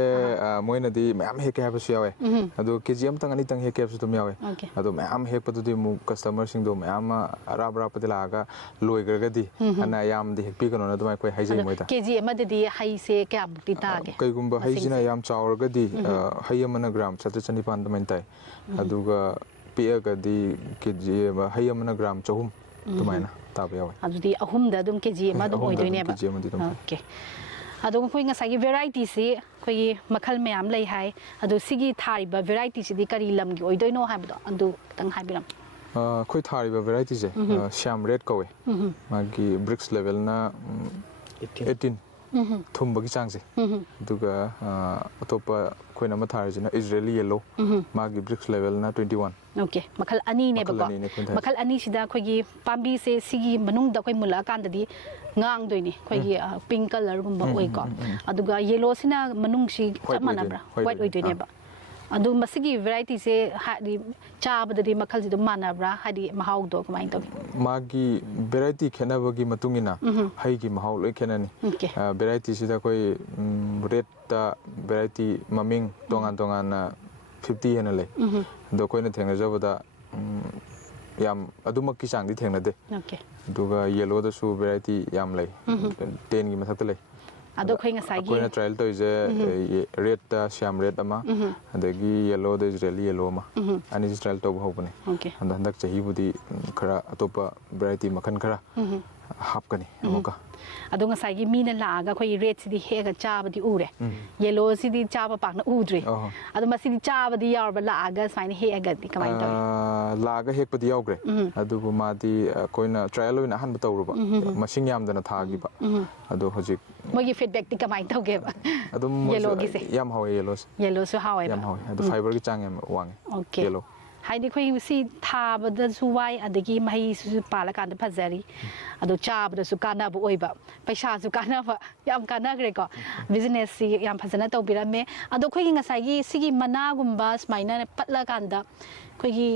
ꯃꯣꯏꯅꯗꯤ ꯃꯌꯥꯝ ꯍꯦꯛꯀꯦ ꯍꯥꯏꯕꯁꯨ ꯌꯥꯎꯋꯦ ꯑꯗꯣ ꯀꯦꯖꯤ ꯑꯃꯇꯪ ꯑꯅꯤꯇꯪ ꯍꯦꯛꯀꯦ ꯍꯥꯏꯕꯁꯨ ꯑꯗꯨꯝ ꯌꯥꯎꯋꯦ ꯑꯗꯣ ꯃꯌꯥꯝ ꯍꯦꯛꯄꯗꯨꯗꯤ ꯑꯃꯨꯛ ꯀꯁꯇꯃꯔꯁꯤꯡꯗꯣ ꯃꯌꯥꯝ ꯑꯃ ꯑꯔꯥꯞꯄꯗ ꯂꯥꯛꯑꯒ ꯂꯣꯏꯈ꯭ꯔꯒꯗꯤ ꯍꯥꯟꯅ ꯌꯥꯝꯗꯤ ꯍꯦꯛꯄꯤꯒꯅꯣꯅ ꯑꯗꯨꯃꯥꯏꯅ ꯑꯩꯈꯣꯏ ꯍꯥꯏꯖꯩ ꯃꯣꯏꯗ ꯀꯦꯖꯤ ꯑꯃꯗꯗꯤ ꯍꯩꯁꯦ ꯀꯌꯥꯃꯨꯛꯇꯤ ꯇꯥꯒꯦ ꯀꯩꯒꯨꯝꯕ ꯍꯩꯁꯤꯅ ꯌꯥꯝ ꯆꯥꯎꯔꯒꯗꯤ ꯍꯩ ꯑꯃꯅ ꯒ꯭ꯔꯥꯝ 700-900 ꯑꯗꯨꯃꯥꯏꯅ ꯇꯥꯏ ꯑꯗꯨꯒ ꯄꯤꯛꯑꯒꯗꯤ ꯀꯦꯖꯤ ꯍꯩ ꯑꯃꯅ ꯒ꯭ꯔꯥꯝ 300 ꯑꯗꯨꯃꯥꯏꯅ ꯇꯥꯕ ꯌꯥꯎꯋꯦ ꯑꯗꯨꯗꯤ ꯑꯍꯨꯝꯗ ꯑꯗꯨꯝ ꯀꯦꯖꯤ ꯑꯃ ꯑꯗꯨꯝ ꯑꯣꯏꯗꯣꯏꯅꯦꯕ ꯀꯦꯖꯤ ꯑꯃꯗꯤ ꯑꯗꯨꯝ ꯑꯣꯀꯦ ꯑꯗꯣ ꯑꯩꯈꯣꯏ ꯉꯁꯥꯏꯒꯤ ꯚꯦꯔꯥꯏꯇꯤꯁꯤ ꯑꯩꯈꯣꯏꯒꯤ ꯃꯈꯜ ꯃꯌꯥꯝ ꯂꯩ ꯍꯥꯏ ꯑꯗꯣ ꯁꯤꯒꯤ ꯊꯥꯔꯤꯕ ꯚꯦꯔꯥꯏꯇꯤꯁꯤꯗꯤ ꯀꯔꯤ ꯂꯝꯒꯤ ꯑꯣꯏꯗꯣꯏꯅꯣ ꯍꯥꯏꯕꯗꯣ ꯑꯗꯨ ꯈꯤꯇꯪ ꯍꯥꯏꯕꯤꯔꯝꯃꯨ ꯑꯩꯈꯣꯏ ꯊꯥꯔꯤꯕ ꯚꯦꯔꯥꯏꯇꯤꯁꯦ ꯁ꯭ꯌꯥꯝ ꯔꯦꯗ ꯀꯧꯋꯦ ꯃꯥꯒꯤ ꯕ꯭ꯔꯤꯛꯁ ꯂꯦꯚꯦꯜꯅ 18 ꯊꯨꯝꯕꯒꯤ ꯆꯥꯡꯁꯦ ꯑꯗꯨꯒ ꯑꯇꯣꯞꯄ ꯑꯩꯈꯣꯏꯅ ꯑꯃ ꯊꯥꯔꯤꯁꯤꯅ ꯏꯖꯔꯦꯂꯤ ꯌꯦꯜꯂꯣ ꯃꯥꯒꯤ ꯕ꯭ꯔꯤꯛꯁ ꯂꯦꯚꯦꯜꯅ 21 ꯑꯣꯀꯦ ꯃꯈꯜ ꯑꯅꯤꯅꯦꯕꯀꯣ ꯃꯈꯜ ꯑꯅꯤꯁꯤꯗ ꯑꯩꯈꯣꯏꯒꯤ ꯄꯥꯝꯕꯤꯁꯦ ꯁꯤꯒꯤ ꯃꯅꯨꯡꯗ ꯑꯩꯈꯣꯏ ꯃꯨꯜꯂꯛꯑꯀꯥꯟꯗꯗꯤ ꯉꯥꯡꯗꯣꯏꯅꯤ ꯑꯩꯈꯣꯏꯒꯤ ꯄꯤꯡ ꯀꯂꯔꯒꯨꯝꯕ ꯑꯣꯏꯀꯣ ꯑꯗꯨꯒ ꯌꯦꯜꯂꯣꯁꯤꯅ ꯃꯅꯨꯡꯁꯤ ꯆꯞ ꯃꯥꯟꯅꯕ꯭ꯔꯥ ꯋꯥꯏꯠ ꯑꯣꯏꯗꯣꯏꯅꯦꯕ ꯑꯗꯨ ꯃꯁꯤꯒꯤ ꯚꯦꯔꯥꯏꯇꯤꯁꯦ ꯍꯥꯏꯗꯤ ꯆꯥꯕꯗꯗꯤ ꯃꯈꯜꯁꯤ ꯑꯗꯨꯝ ꯃꯥꯟꯅꯕ꯭ꯔꯥ ꯍꯥꯏꯗꯤ ꯃꯍꯥꯎꯗꯣ ꯀꯃꯥꯏꯅ ꯇꯧꯏ ꯃꯥꯒꯤ ꯚꯦꯔꯥꯏꯇꯤ ꯈꯦꯠꯅꯕꯒꯤ ꯃꯇꯨꯡ ꯏꯟꯅ ꯍꯩꯒꯤ ꯃꯍꯥꯎ ꯂꯣꯏ ꯈꯦꯠꯅꯅꯤ ꯚꯦꯔꯥꯏꯇꯤꯁꯤꯗ ꯑꯩꯈꯣই ꯔꯦꯗꯇ ꯚꯦꯔꯥꯏꯇꯤ ꯃꯃꯤꯡ ꯇꯣꯉꯥꯟ ꯇꯣꯉꯥꯟꯅ 50 ꯍꯦꯟꯅ ꯂꯩ ꯑꯗꯣ ꯑꯩꯈꯣꯏꯅ ꯊꯦꯡꯅꯖꯕꯗ ꯌꯥꯝ ꯑꯗꯨꯃꯛꯀꯤ ꯆꯥꯡꯗꯤ ꯊꯦꯡꯅꯗꯦ ꯑꯗꯨꯒ ꯌꯦꯜꯂꯣꯗꯁꯨ ꯚꯦꯔꯥꯏꯇꯤ ꯌꯥꯝ ꯂꯩ 10ꯒꯤ ꯃꯊꯛꯇ ꯂꯩ ꯑꯗꯣ ꯑꯩꯈꯣꯏ ꯉꯁꯥꯏꯒꯤ ꯑꯩꯈꯣꯏꯅ ꯇ꯭ꯔꯥꯏꯜ ꯇꯧꯔꯤꯁꯦ ꯔꯦꯗꯇ ꯁ꯭ꯌꯥꯝ ꯔꯦꯗ ꯑꯃ ꯑꯗꯒꯤ ꯌꯦꯜꯂꯣꯗ ꯏꯖꯔꯦꯂꯤ ꯌꯦꯜꯂꯣ ꯑꯃ ꯑꯅꯤꯁꯤ ꯇ꯭ꯔꯥꯏꯜ ꯇꯧꯕ ꯍꯧꯕꯅꯦ ꯑꯗꯣ ꯍꯟꯗꯛ ꯆꯍꯤꯕꯨꯗꯤ ꯈꯔ ꯑꯇꯣꯞꯄ ꯚꯦꯔꯥꯏꯇꯤ ꯃꯈꯜ ꯈꯔ ꯍꯥꯞꯀꯅꯤ ꯑꯃꯨꯛꯀ ꯑꯗꯣ ꯉꯁꯥꯏꯒꯤ ꯃꯤꯅ ꯂꯥꯛꯑꯒ ꯑꯩꯈꯣꯏꯒꯤ ꯔꯦꯗꯁꯤꯗꯤ ꯍꯦꯛꯑꯒ ꯆꯥꯕꯗꯤ ꯎꯔꯦ ꯌꯦꯜꯂꯣꯁꯤꯗꯤ ꯆꯥꯕ ꯄꯥꯛꯅ ꯎꯗ꯭ꯔꯤ ꯑꯗꯣ ꯃꯁꯤꯗꯤ ꯆꯥꯕꯗꯤ ꯌꯥꯎꯔꯕ ꯂꯥꯛꯑꯒ ꯁꯨꯃꯥꯏꯅ ꯍꯦꯛꯑꯒꯗꯤ ꯀꯃꯥꯏꯅ ꯇꯧꯏ ꯂꯥꯛꯑꯒ ꯍꯦꯛꯄꯗꯤ ꯌꯥꯎꯈ꯭ꯔꯦ ꯑꯗꯨꯕꯨ ꯃꯥꯗꯤ ꯑꯩꯈꯣꯏꯅ ꯇ꯭ꯔꯥꯏꯌꯦꯜ ꯑꯣꯏꯅ ꯑꯍꯥꯟꯕ ꯇꯧꯔꯨꯕ ꯃꯁꯤꯡ ꯌꯥꯝꯗꯅ ꯊꯥꯈꯤꯕ ꯑꯗꯣ ꯍꯧꯖꯤꯛ ꯃꯣꯏꯒꯤ ꯐꯤꯗꯕꯦꯛꯇꯤ ꯀꯃꯥꯏꯅ ꯇꯧꯒꯦꯕ ꯑꯗꯨꯝ ꯌꯦꯜꯂꯣꯒꯤꯁꯦ ꯌꯥꯝ ꯍꯥꯎꯋꯦ ꯌꯦꯜꯂꯣꯁꯦ ꯌꯦꯜꯂꯣꯁꯨ ꯍꯥꯎꯋꯦꯕ ꯌꯥꯝ ꯍꯥꯎꯋꯦ ꯑꯗꯣ ꯐꯥꯏꯕꯔꯒꯤ ꯆꯥꯡ ꯌꯥꯝ ꯋꯥꯡꯉꯦ ꯑꯣꯀꯦ ꯌꯦꯜꯂꯣ ꯍꯥꯏꯗꯤ ꯑꯩꯈꯣꯏ ꯁꯤ ꯊꯥꯕꯗꯁꯨ ꯋꯥꯏ ꯑꯗꯒꯤ ꯃꯍꯩꯁꯤꯁꯨ ꯄꯥꯜꯂꯀꯥꯟꯗ ꯐꯖꯔꯤ ꯑꯗꯣ ꯆꯥꯕꯗꯁꯨ ꯀꯥꯟꯅꯕ ꯑꯣꯏꯕ ꯄꯩꯁꯥꯁꯨ ꯀꯥꯟꯅꯕ ꯌꯥꯝ ꯀꯥꯟꯅꯈ꯭ꯔꯦꯀꯣ ꯕꯤꯖꯤꯅꯦꯁꯁꯤ ꯌꯥꯝ ꯐꯖꯅ ꯇꯧꯕꯤꯔꯝꯃꯦ ꯑꯗꯣ ꯑꯩꯈꯣꯏꯒꯤ ꯉꯁꯥꯏꯒꯤ ꯁꯤꯒꯤ ꯃꯅꯥꯒꯨꯝꯕ ꯁꯨꯃꯥꯏꯅ ꯄꯠꯂꯀꯥꯟꯗ ꯑꯩꯈꯣꯏꯒꯤ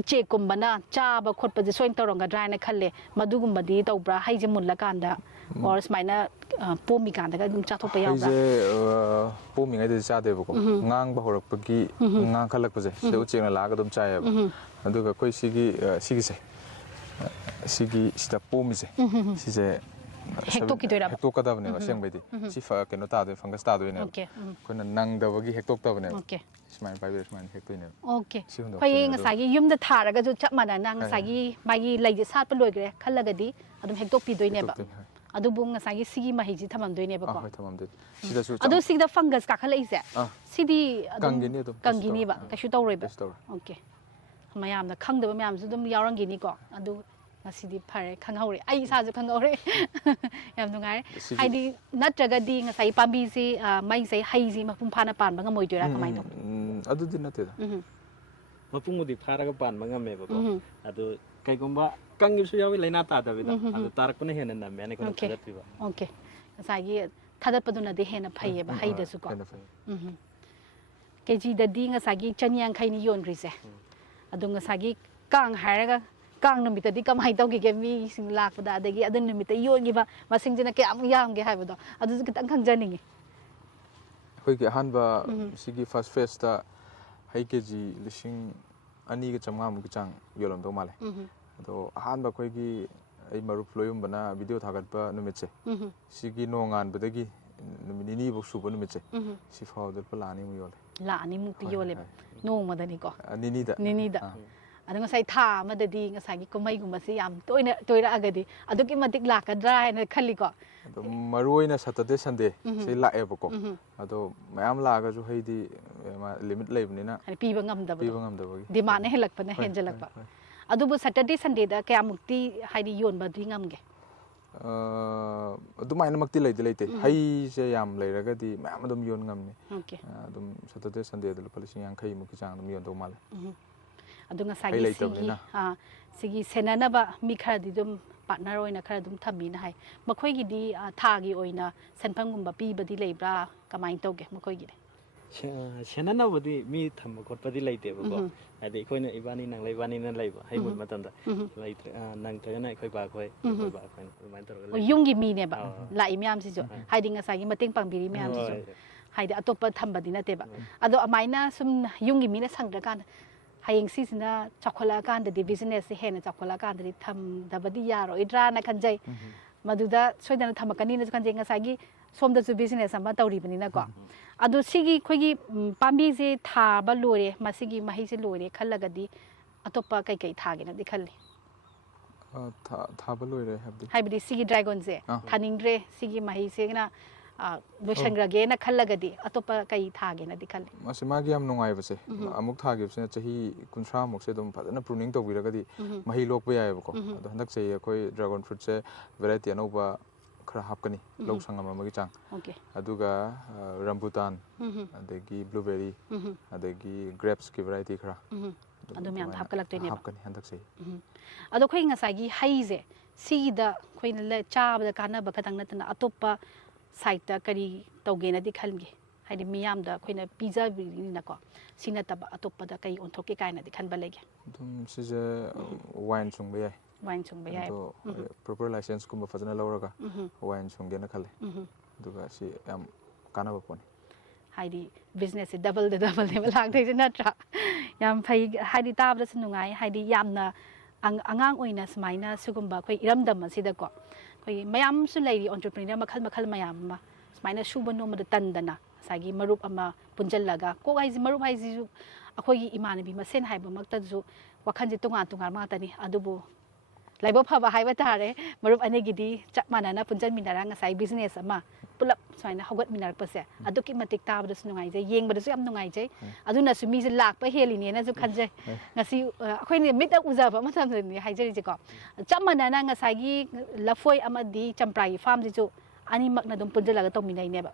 ꯎꯆꯦꯛꯀꯨꯝꯕꯅ ꯆꯥꯕ ꯈꯣꯠꯄꯁꯦ ꯁꯣꯏꯅ ꯇꯧꯔꯝꯒꯗ꯭ꯔꯥ ꯍꯥꯏꯅ ꯈꯜꯂꯦ ꯃꯗꯨꯒꯨꯝꯕꯗꯤ ꯇꯧꯕ꯭ꯔꯥ ꯍꯩꯁꯦ ꯃꯨꯜꯂꯀꯥꯟꯗ ꯑꯣꯔ ꯁꯨꯃꯥꯏꯅ ꯄꯣꯝꯃꯤꯀꯥꯟꯗꯒ ꯑꯗꯨꯝ ꯆꯥꯊꯣꯛꯄ ꯌꯥꯎꯕ꯭ꯔꯥ ꯍꯩꯁꯦ ꯄꯣꯝꯃꯤꯉꯩꯗꯗꯤ ꯆꯥꯗꯦꯕꯀꯣ ꯉꯥꯡꯕ ꯍꯧꯔꯛꯄꯒꯤ ꯉꯥꯡꯈꯠꯂꯛꯄꯁꯦ ꯁꯤꯗ ꯎꯆꯦꯛꯅ ꯂꯥꯛꯑꯒ ꯑꯗꯨꯝ ꯆꯥꯏꯌꯦꯕ ꯑꯗꯨꯒ ꯑꯩꯈꯣꯏ ꯁꯤꯒꯤꯁꯦ ꯁꯤꯗ ꯄꯣꯝꯃꯤꯁꯦ ꯁꯤꯁꯦ ꯍꯦꯛꯇꯣꯛꯀꯗꯕꯅꯦꯕ ꯑꯁꯦꯡꯕꯩꯗꯤ ꯁꯤ ꯀꯩꯅꯣ ꯇꯥꯗꯣꯏ ꯐꯪꯒꯁ ꯇꯥꯗꯣꯏꯅꯦꯕ ꯑꯩꯈꯣꯏꯅ ꯅꯪꯗꯕꯒꯤ ꯍꯦꯛꯇꯣꯛꯇꯕꯅꯦꯕ ꯁꯨꯃꯥꯏꯅ ꯄꯥꯏꯕꯤꯔ ꯁꯨꯃꯥꯏꯅ ꯍꯦꯛꯇꯣꯏꯅꯦꯕ ꯑꯣꯀꯦ ꯑꯩꯈꯣꯏ ꯉꯁꯥꯏꯒꯤ ꯌꯨꯝꯗ ꯊꯥꯔꯒꯁꯨ ꯆꯞ ꯃꯥꯟꯅꯅ ꯉꯁꯥꯏꯒꯤ ꯃꯥꯒꯤ ꯂꯩꯁꯦ ꯁꯥꯠꯄ ꯂꯣꯏꯈ꯭ꯔꯦ ꯈꯜꯂꯒꯗꯤ ꯑꯗꯨꯝ ꯍꯦꯛꯇꯣꯛꯄꯤꯗꯣꯏꯅꯦꯕ ꯑꯗꯨꯕꯨ ꯉꯁꯥꯏꯒꯤ ꯁꯤꯒꯤ ꯃꯍꯩꯁꯤ ꯊꯝꯃꯝꯗꯣꯏꯅꯦꯕꯀꯣ ꯍꯣꯏ ꯊꯝꯃꯝꯗꯣꯏꯅꯤ ꯁꯤꯗꯁꯨ ꯑꯗꯣ ꯁꯤꯗ ꯐꯪꯒꯁ ꯀꯥꯈꯠꯂꯛꯏꯁꯦ ꯁꯤꯗꯤ ꯑꯗꯨꯝ ꯑꯗꯨꯝ ꯀꯪꯒꯤꯅꯤꯕ ꯀꯩꯁꯨ ꯇꯧꯔꯣꯏꯕ ꯑꯣꯀꯦ ꯃꯌꯥꯝꯅ ꯈꯪꯗꯕ ꯃꯌꯥꯝꯁꯨ ꯑꯗꯨꯝ ꯌꯥꯎꯔꯝꯈꯤꯅꯤꯀꯣ ꯑꯗꯨ ꯉꯁꯤꯗꯤ ꯐꯔꯦ ꯈꯪꯍꯧꯔꯦ ꯑꯩ ꯏꯁꯥꯁꯨ ꯈꯪꯍꯧꯔꯦ ꯌꯥꯝ ꯅꯨꯡꯉꯥꯏꯔꯦ ꯍꯥꯏꯗꯤ ꯅꯠꯇ꯭ꯔꯒꯗꯤ ꯉꯁꯥꯏ ꯄꯥꯝꯕꯤꯁꯤ ꯃꯩꯁꯦ ꯍꯩꯁꯤ ꯃꯄꯨꯡ ꯐꯥꯅ ꯄꯥꯟꯕ ꯉꯝꯃꯣꯏꯗꯣꯏꯔꯥ ꯀꯃꯥꯏꯅ ꯇꯧ ꯑꯗꯨꯗꯤ ꯅꯠꯇꯦꯗ ꯃꯄꯨꯡꯕꯨꯗꯤ ꯐꯥꯔꯒ ꯄꯥꯟꯕ ꯉꯝꯃꯦꯕꯀꯣ ꯑꯗꯨ ꯀꯩꯒꯨꯝꯕ ꯀꯪꯈꯤꯕꯁꯨ ꯌꯥꯎꯋꯤ ꯂꯩꯅꯥ ꯇꯥꯗꯕꯤꯗ ꯑꯗꯨ ꯇꯥꯔꯛꯄꯅ ꯍꯦꯟꯅ ꯅꯝꯃꯦꯅ ꯑꯩꯈꯣꯏꯅ ꯊꯥꯗꯠꯄꯤꯕ ꯑꯣꯀꯦ ꯉꯁꯥꯏꯒꯤ ꯊꯥꯗꯠꯄꯗꯨꯅꯗꯤ ꯍꯦꯟꯅ ꯐꯩꯌꯦꯕ ꯍꯩꯗꯁꯨꯀꯣ ꯀꯦꯖꯤꯗꯗꯤ ꯉꯁꯥꯏꯒꯤ 150ꯅꯤ ꯌꯣꯟꯈ꯭ꯔꯤꯁꯦ ꯑꯗꯣ ꯉꯁꯥꯏꯒꯤ ꯀꯥꯡ ꯍꯥꯏꯔꯒ ꯀꯥꯡ ꯅꯨꯃꯤꯠꯇꯗꯤ ꯀꯃꯥꯏꯅ ꯇꯧꯈꯤꯒꯦ ꯃꯤꯁꯤꯡ ꯂꯥꯛꯄꯗ ꯑꯗꯒꯤ ꯑꯗꯨ ꯅꯨꯃꯤꯠꯇ ꯌꯣꯟꯈꯤꯕ ꯃꯁꯤꯡꯁꯤꯅ ꯀꯌꯥꯃꯨꯛ ꯌꯥꯝꯒꯦ ꯍꯥꯏꯕꯗꯣ ꯑꯗꯨꯁꯨ ꯈꯤꯇꯪ ꯈꯪꯖꯅꯤꯡꯉꯤ ꯑꯩꯈꯣꯏꯒꯤ ꯑꯍꯥꯟꯕ ꯁꯤꯒꯤ ꯐꯥꯔꯁ ꯐꯦꯁꯇ ꯍꯩ ꯀꯦꯖꯤ 2,500-3,500ꯃꯨꯛꯀꯤ ꯆꯥꯡ ꯌꯣꯜꯂꯝꯗꯧ ꯃꯥꯜꯂꯦ ꯑꯗꯣ ꯑꯍꯥꯟꯕ ꯑꯩꯈꯣꯏꯒꯤ ꯑꯩ ꯃꯔꯨꯞ ꯂꯣꯏꯌꯨꯝꯕꯅ ꯚꯤꯗꯤꯑꯣ ꯊꯥꯒꯠꯄ ꯅꯨꯃꯤꯠꯁꯦ ꯁꯤꯒꯤ ꯅꯣꯡꯉꯥꯟꯕꯗꯒꯤ ꯅꯨꯃꯤꯠ 2ꯐꯥꯎ ꯁꯨꯕ ꯅꯨꯃꯤꯠꯁꯦ ꯁꯤꯐꯥꯎꯗ ꯂꯨꯄꯥ 1,200,000 ꯌꯣꯜꯂꯦ 1,200,000ꯃꯨꯛꯇꯤ ꯌꯣꯜꯂꯦꯕ ꯅꯣꯡꯃꯗꯅꯤꯀꯣ ꯅꯤꯅꯤꯗ ꯑꯗꯨ ꯉꯁꯥꯏ ꯊꯥ ꯑꯃꯗꯗꯤ ꯉꯁꯥꯏꯒꯤ ꯀꯨꯝꯍꯩꯒꯨꯝꯕꯁꯤ ꯌꯥꯝ ꯇꯣꯏꯔꯛꯑꯒꯗꯤ ꯑꯗꯨꯛꯀꯤ ꯃꯇꯤꯛ ꯂꯥꯛꯀꯗ꯭ꯔꯥ ꯍꯥꯏꯅ ꯈꯜꯂꯤꯀꯣ ꯑꯗꯨꯝ ꯃꯔꯨꯑꯣꯏꯅ ꯁꯇꯔꯗꯦ ꯁꯟꯗꯦ ꯁꯤ ꯂꯥꯛꯑꯦꯕꯀꯣ ꯑꯗꯣ ꯃꯌꯥꯝ ꯂꯥꯛꯑꯒꯁꯨ ꯍꯩꯗꯤ ꯂꯤꯃꯤꯠ ꯂꯩꯕꯅꯤꯅ ꯄꯤꯕ ꯉꯝꯗꯕꯗꯣ ꯉꯝꯗꯕꯒꯤ ꯗꯤꯃꯥꯟꯅ ꯍꯦꯜꯂꯛꯄꯅ ꯍꯦꯟꯖꯜꯂꯛꯄ ꯑꯗꯨꯕꯨ ꯁꯇꯔꯗꯦ ꯁꯟꯗꯦꯗ ꯀꯌꯥꯃꯨꯛꯇꯤ ꯍꯥꯏꯗꯤ ꯌꯣꯟꯕꯗꯤ ꯉꯝꯒꯦ ꯑꯗꯨꯃꯥꯏꯅꯃꯛꯇꯤ ꯂꯩꯇꯦ ꯍꯩꯁꯦ ꯌꯥꯝ ꯂꯩꯔꯒꯗꯤ ꯃꯌꯥꯝ ꯑꯗꯨꯝ ꯌꯣꯟ ꯉꯝꯃꯤ ꯑꯗꯨꯝ ꯁꯇꯔꯗꯦ ꯁꯟꯗꯦꯗ ꯂꯨꯄꯥ 50,000ꯃꯨꯛꯀꯤ ꯆꯥꯡ ꯑꯗꯨꯝ ꯌꯣꯟꯗꯧ ꯃꯥꯜꯂꯦ ꯑꯗꯨ ꯉꯁꯥꯏꯒꯤ ꯁꯤꯒꯤ ꯁꯦꯟꯅꯅꯕ ꯃꯤ ꯈꯔꯗꯤ ꯑꯗꯨꯝ ꯄꯥꯔꯠꯅꯔ ꯑꯣꯏꯅ ꯈꯔ ꯑꯗꯨꯝ ꯊꯝꯃꯤꯅ ꯍꯥꯏ ꯃꯈꯣꯏꯒꯤꯗꯤ ꯊꯥꯒꯤ ꯑꯣꯏꯅ ꯁꯦꯟꯐꯝꯒꯨꯝꯕ ꯄꯤꯕꯗꯤ ꯂꯩꯕ꯭ꯔꯥ ꯀꯃꯥꯏꯅ ꯇꯧꯒꯦ ꯃꯈꯣꯏꯒꯤꯗꯤ ꯁꯦꯟꯅꯅꯕꯗꯤ ꯃꯤ ꯊꯝꯕ ꯈꯣꯠꯄꯗꯤ ꯂꯩꯇꯦꯕꯀꯣ ꯍꯥꯏꯗꯤ ꯑꯩꯈꯣꯏꯅ ꯏꯕꯥꯅꯤ ꯏꯕꯥꯅꯤꯅ ꯂꯩꯕ ꯍꯩ ꯃꯨꯟꯕ ꯃꯇꯝꯗ ꯅꯪꯇ꯭ꯔꯒꯅ ꯑꯩꯈꯣꯏ ꯕꯥꯈꯣꯏ ꯑꯩꯈꯣꯏ ꯕꯥ ꯑꯩꯈꯣꯏꯅ ꯑꯗꯨꯃꯥꯏꯅ ꯇꯧꯔꯒ ꯌꯨꯝꯒꯤ ꯃꯤꯅꯦꯕ ꯂꯥꯛꯏ ꯃꯌꯥꯝꯁꯤꯁꯨ ꯍꯥꯏꯗꯤ ꯉꯁꯥꯏꯒꯤ ꯃꯇꯦꯡ ꯄꯥꯡꯕꯤꯔꯤ ꯃꯌꯥꯝꯁꯤꯁꯨ ꯍꯥꯏꯗꯤ ꯑꯇꯣꯞꯄ ꯊꯝꯕꯗꯤ ꯅꯠꯇꯦꯕ ꯑꯗꯣ ꯑꯃꯥꯏꯅ ꯁꯨꯝ ꯌꯨꯝꯒꯤ ꯃꯤꯅ ꯁꯪꯗ꯭ꯔꯀꯥꯟꯗ ꯍꯌꯦꯡ ꯁꯤꯁꯤꯅ ꯆꯥꯎꯈꯠꯂꯛꯑꯀꯥꯟꯗꯗꯤ ꯕꯤꯖꯤꯅꯦꯁꯁꯦ ꯍꯦꯟꯅ ꯆꯥꯎꯈꯠꯂꯛꯑꯀꯥꯟꯗꯗꯤ ꯊꯝꯗꯕꯗꯤ ꯌꯥꯔꯣꯏꯗ꯭ꯔꯥꯅ ꯈꯟꯖꯩ ꯃꯗꯨꯗ ꯁꯣꯏꯗꯅ ꯊꯝꯃꯛꯀꯅꯤꯅꯁꯨ ꯈꯟꯖꯩ ꯉꯁꯥꯏꯒꯤ ꯁꯣꯝꯗꯁꯨ ꯕꯤꯖꯤꯅꯦꯁ ꯑꯃ ꯇꯧꯔꯤꯕꯅꯤꯅꯀꯣ ꯑꯗꯣ ꯁꯤꯒꯤ ꯑꯩꯈꯣꯏꯒꯤ ꯄꯥꯝꯕꯤꯁꯦ ꯊꯥꯕ ꯂꯣꯏꯔꯦ ꯃꯁꯤꯒꯤ ꯃꯍꯩꯁꯦ ꯂꯣꯏꯔꯦ ꯈꯜꯂꯒꯗꯤ ꯑꯇꯣꯞꯄ ꯀꯩꯀꯩ ꯊꯥꯒꯦꯅꯗꯤ ꯈꯜꯂꯤ ꯊꯥꯕ ꯂꯣꯏꯔꯦ ꯍꯥꯏꯕꯗꯤ ꯁꯤꯒꯤ ꯗ꯭ꯔꯥꯒꯣꯟꯁꯦ ꯊꯥꯅꯤꯡꯗ꯭ꯔꯦ ꯁꯤꯒꯤ ꯃꯍꯩꯁꯦꯅ ꯂꯣꯏꯁꯟꯈ꯭ꯔꯒꯦꯅ ꯈꯜꯂꯒꯗꯤ ꯑꯇꯣꯞꯄ ꯀꯩ ꯊꯥꯒꯦꯅꯗꯤ ꯈꯜꯂꯤ ꯃꯁꯤ ꯃꯥꯒꯤ ꯌꯥꯝ ꯅꯨꯡꯉꯥꯏꯕꯁꯦ ꯑꯃꯨꯛ ꯊꯥꯈꯤꯕꯁꯤꯅ ꯆꯍꯤ 30ꯃꯨꯛꯁꯦ ꯑꯗꯨꯝ ꯐꯖꯅ ꯄ꯭ꯔꯨꯅꯤꯡ ꯇꯧꯕꯤꯔꯒꯗꯤ ꯃꯍꯩ ꯂꯣꯛꯄ ꯌꯥꯏꯑꯕꯀꯣ ꯑꯗꯣ ꯍꯟꯗꯛ ꯆꯍꯤ ꯑꯩꯈꯣই ꯗ꯭ꯔꯥꯒꯣꯟ ꯐ꯭ꯔꯨꯠꯁꯦ ꯚꯦꯔꯥꯏꯇꯤ ꯑꯅꯧꯕ ꯈꯔ ꯍꯥꯞꯀꯅꯤ ꯂꯧ ꯁꯪꯉꯝ ꯑꯃꯒꯤ ꯆꯥꯡ ꯑꯗꯨꯒ ꯔꯝꯕꯨꯇꯥꯟ ꯑꯗꯒꯤ ꯕ꯭ꯂꯨꯕꯦꯔꯤ ꯑꯗꯒꯤ ꯒ꯭ꯔꯦꯞꯁꯀꯤ ꯚꯦꯔꯥꯏꯇꯤ ꯈꯔ ꯑꯗꯨ ꯃꯌꯥꯝ ꯍꯥꯞꯀꯠꯂꯛꯇꯣꯏꯅꯦꯕ ꯍꯥꯞꯀꯅꯤ ꯍꯟꯗꯛ ꯆꯍꯤ ꯑꯗꯣ ꯑꯩꯈꯣꯏ ꯉꯁꯥꯏꯒꯤ ꯍꯩꯁꯦ ꯁꯤꯒꯤꯗ ꯑꯩꯈꯣꯏꯅ ꯆꯥꯕꯗ ꯀꯥꯟꯅꯕ ꯈꯛꯇꯪ ꯅꯠꯇꯅ ꯑꯇꯣꯞꯄ ꯁꯥꯏꯠꯇ ꯀꯔꯤ ꯇꯧꯒꯦꯅꯗꯤ ꯈꯟꯒꯦ ꯍꯥꯏꯗꯤ ꯃꯤꯌꯥꯝꯗ ꯑꯩꯈꯣꯏꯅ ꯄꯤꯖꯕꯤꯅꯤꯅꯀꯣ ꯁꯤ ꯅꯠꯇꯕ ꯑꯇꯣꯞꯄꯗ ꯀꯩ ꯑꯣꯟꯊꯣꯛꯀꯦ ꯀꯥꯏꯅꯗꯤ ꯈꯟꯕ ꯂꯩꯒꯦ ꯑꯗꯨꯝ ꯁꯤꯁꯦ ꯋꯥꯏꯟ ꯁꯨꯡꯕ ꯌꯥꯏ ꯋꯥꯏꯟ ꯁꯨꯡꯕ ꯌꯥꯏ ꯑꯗꯣ ꯄ꯭ꯔꯣꯄꯔ ꯂꯥꯏꯁꯦꯟꯁꯀꯨꯝꯕ ꯐꯖꯅ ꯂꯧꯔꯒ ꯋꯥꯏꯟ ꯁꯨꯡꯒꯦꯅ ꯈꯜꯂꯦ ꯑꯗꯨꯒ ꯁꯤ ꯌꯥꯝ ꯀꯥꯟꯅꯕ ꯄꯣꯠꯅꯤ ꯍꯥꯏꯗꯤ ꯕꯤꯖꯤꯅꯦꯁꯁꯦ ꯗꯕꯜꯅꯦꯕ ꯂꯥꯛꯇꯣꯏꯁꯦ ꯅꯠꯇ꯭ꯔꯥ ꯌꯥꯝ ꯐꯩ ꯍꯥꯏꯗꯤ ꯇꯥꯕꯗꯁꯨ ꯅꯨꯡꯉꯥꯏ ꯍꯥꯏꯗꯤ ꯌꯥꯝꯅ ꯑꯉꯥꯡ ꯑꯣꯏꯅ ꯁꯨꯃꯥꯏꯅ ꯁꯤꯒꯨꯝꯕ ꯑꯩꯈꯣꯏ ꯏꯔꯝꯗꯝ ꯑꯁꯤꯗꯀꯣ ꯑꯩꯈꯣꯏꯒꯤ ꯃꯌꯥꯝꯁꯨ ꯂꯩꯔꯤ ꯑꯣꯟꯇꯔꯄ꯭ꯔꯤꯅꯔ ꯃꯈꯜ ꯃꯌꯥꯝ ꯑꯃ ꯁꯨꯃꯥꯏꯅ ꯁꯨꯕ ꯅꯣꯝꯕꯗ ꯇꯟꯗꯅ ꯉꯁꯥꯏꯒꯤ ꯃꯔꯨꯞ ꯑꯃ ꯄꯨꯟꯁꯤꯜꯂꯒ ꯀꯣꯛ ꯍꯥꯏꯁꯤ ꯃꯔꯨꯞ ꯍꯥꯏꯁꯤꯁꯨ ꯑꯩꯈꯣꯏꯒꯤ ꯏꯃꯥꯟꯅꯕꯤ ꯃꯁꯦꯟ ꯍꯥꯏꯕꯃꯛꯇꯁꯨ ꯋꯥꯈꯜꯁꯦ ꯇꯣꯉꯥꯟꯕ ꯉꯥꯛꯇꯅꯤ ꯑꯗꯨꯕꯨ ꯂꯥꯏꯕꯛ ꯐꯕ ꯍꯥꯏꯕ ꯇꯥꯔꯦ ꯃꯔꯨꯞ ꯑꯅꯤꯒꯤꯗꯤ ꯆꯞ ꯃꯥꯟꯅꯅ ꯄꯨꯟꯁꯤꯟꯃꯤꯟꯅꯔꯒ ꯉꯁꯥꯏ ꯕꯤꯖꯤꯅꯦꯁ ꯑꯃ ꯄꯨꯂꯞ ꯁꯨꯃꯥꯏꯅ ꯍꯧꯒꯠꯃꯤꯟꯅꯔꯛꯄꯁꯦ ꯑꯗꯨꯛꯀꯤ ꯃꯇꯤꯛ ꯇꯥꯕꯗꯁꯨ ꯅꯨꯡꯉꯥꯏꯖꯩ ꯌꯦꯡꯕꯗꯁꯨ ꯌꯥꯝ ꯅꯨꯡꯉꯥꯏꯖꯩ ꯑꯗꯨꯅꯁꯨ ꯃꯤꯁꯦ ꯂꯥꯛꯄ ꯍꯦꯜꯂꯤꯅꯦꯅꯁꯨ ꯈꯟꯖꯩ ꯉꯁꯤ ꯑꯩꯈꯣꯏꯅ ꯃꯤꯠꯇ ꯎꯖꯕ ꯃꯇꯝꯗꯅꯤ ꯍꯥꯏꯖꯔꯤꯁꯦꯀꯣ ꯆꯞ ꯃꯥꯟꯅꯅ ꯉꯁꯥꯏꯒꯤ ꯂꯐꯣꯏ ꯑꯃꯗꯤ ꯆꯝꯄ꯭ꯔꯥꯒꯤ ꯐꯥꯔꯝꯁꯤꯁꯨ ꯑꯅꯤꯃꯛꯅ ꯑꯗꯨꯝ ꯄꯨꯟꯁꯤꯜꯂꯒ ꯇꯧꯃꯤꯟꯅꯩꯅꯦꯕ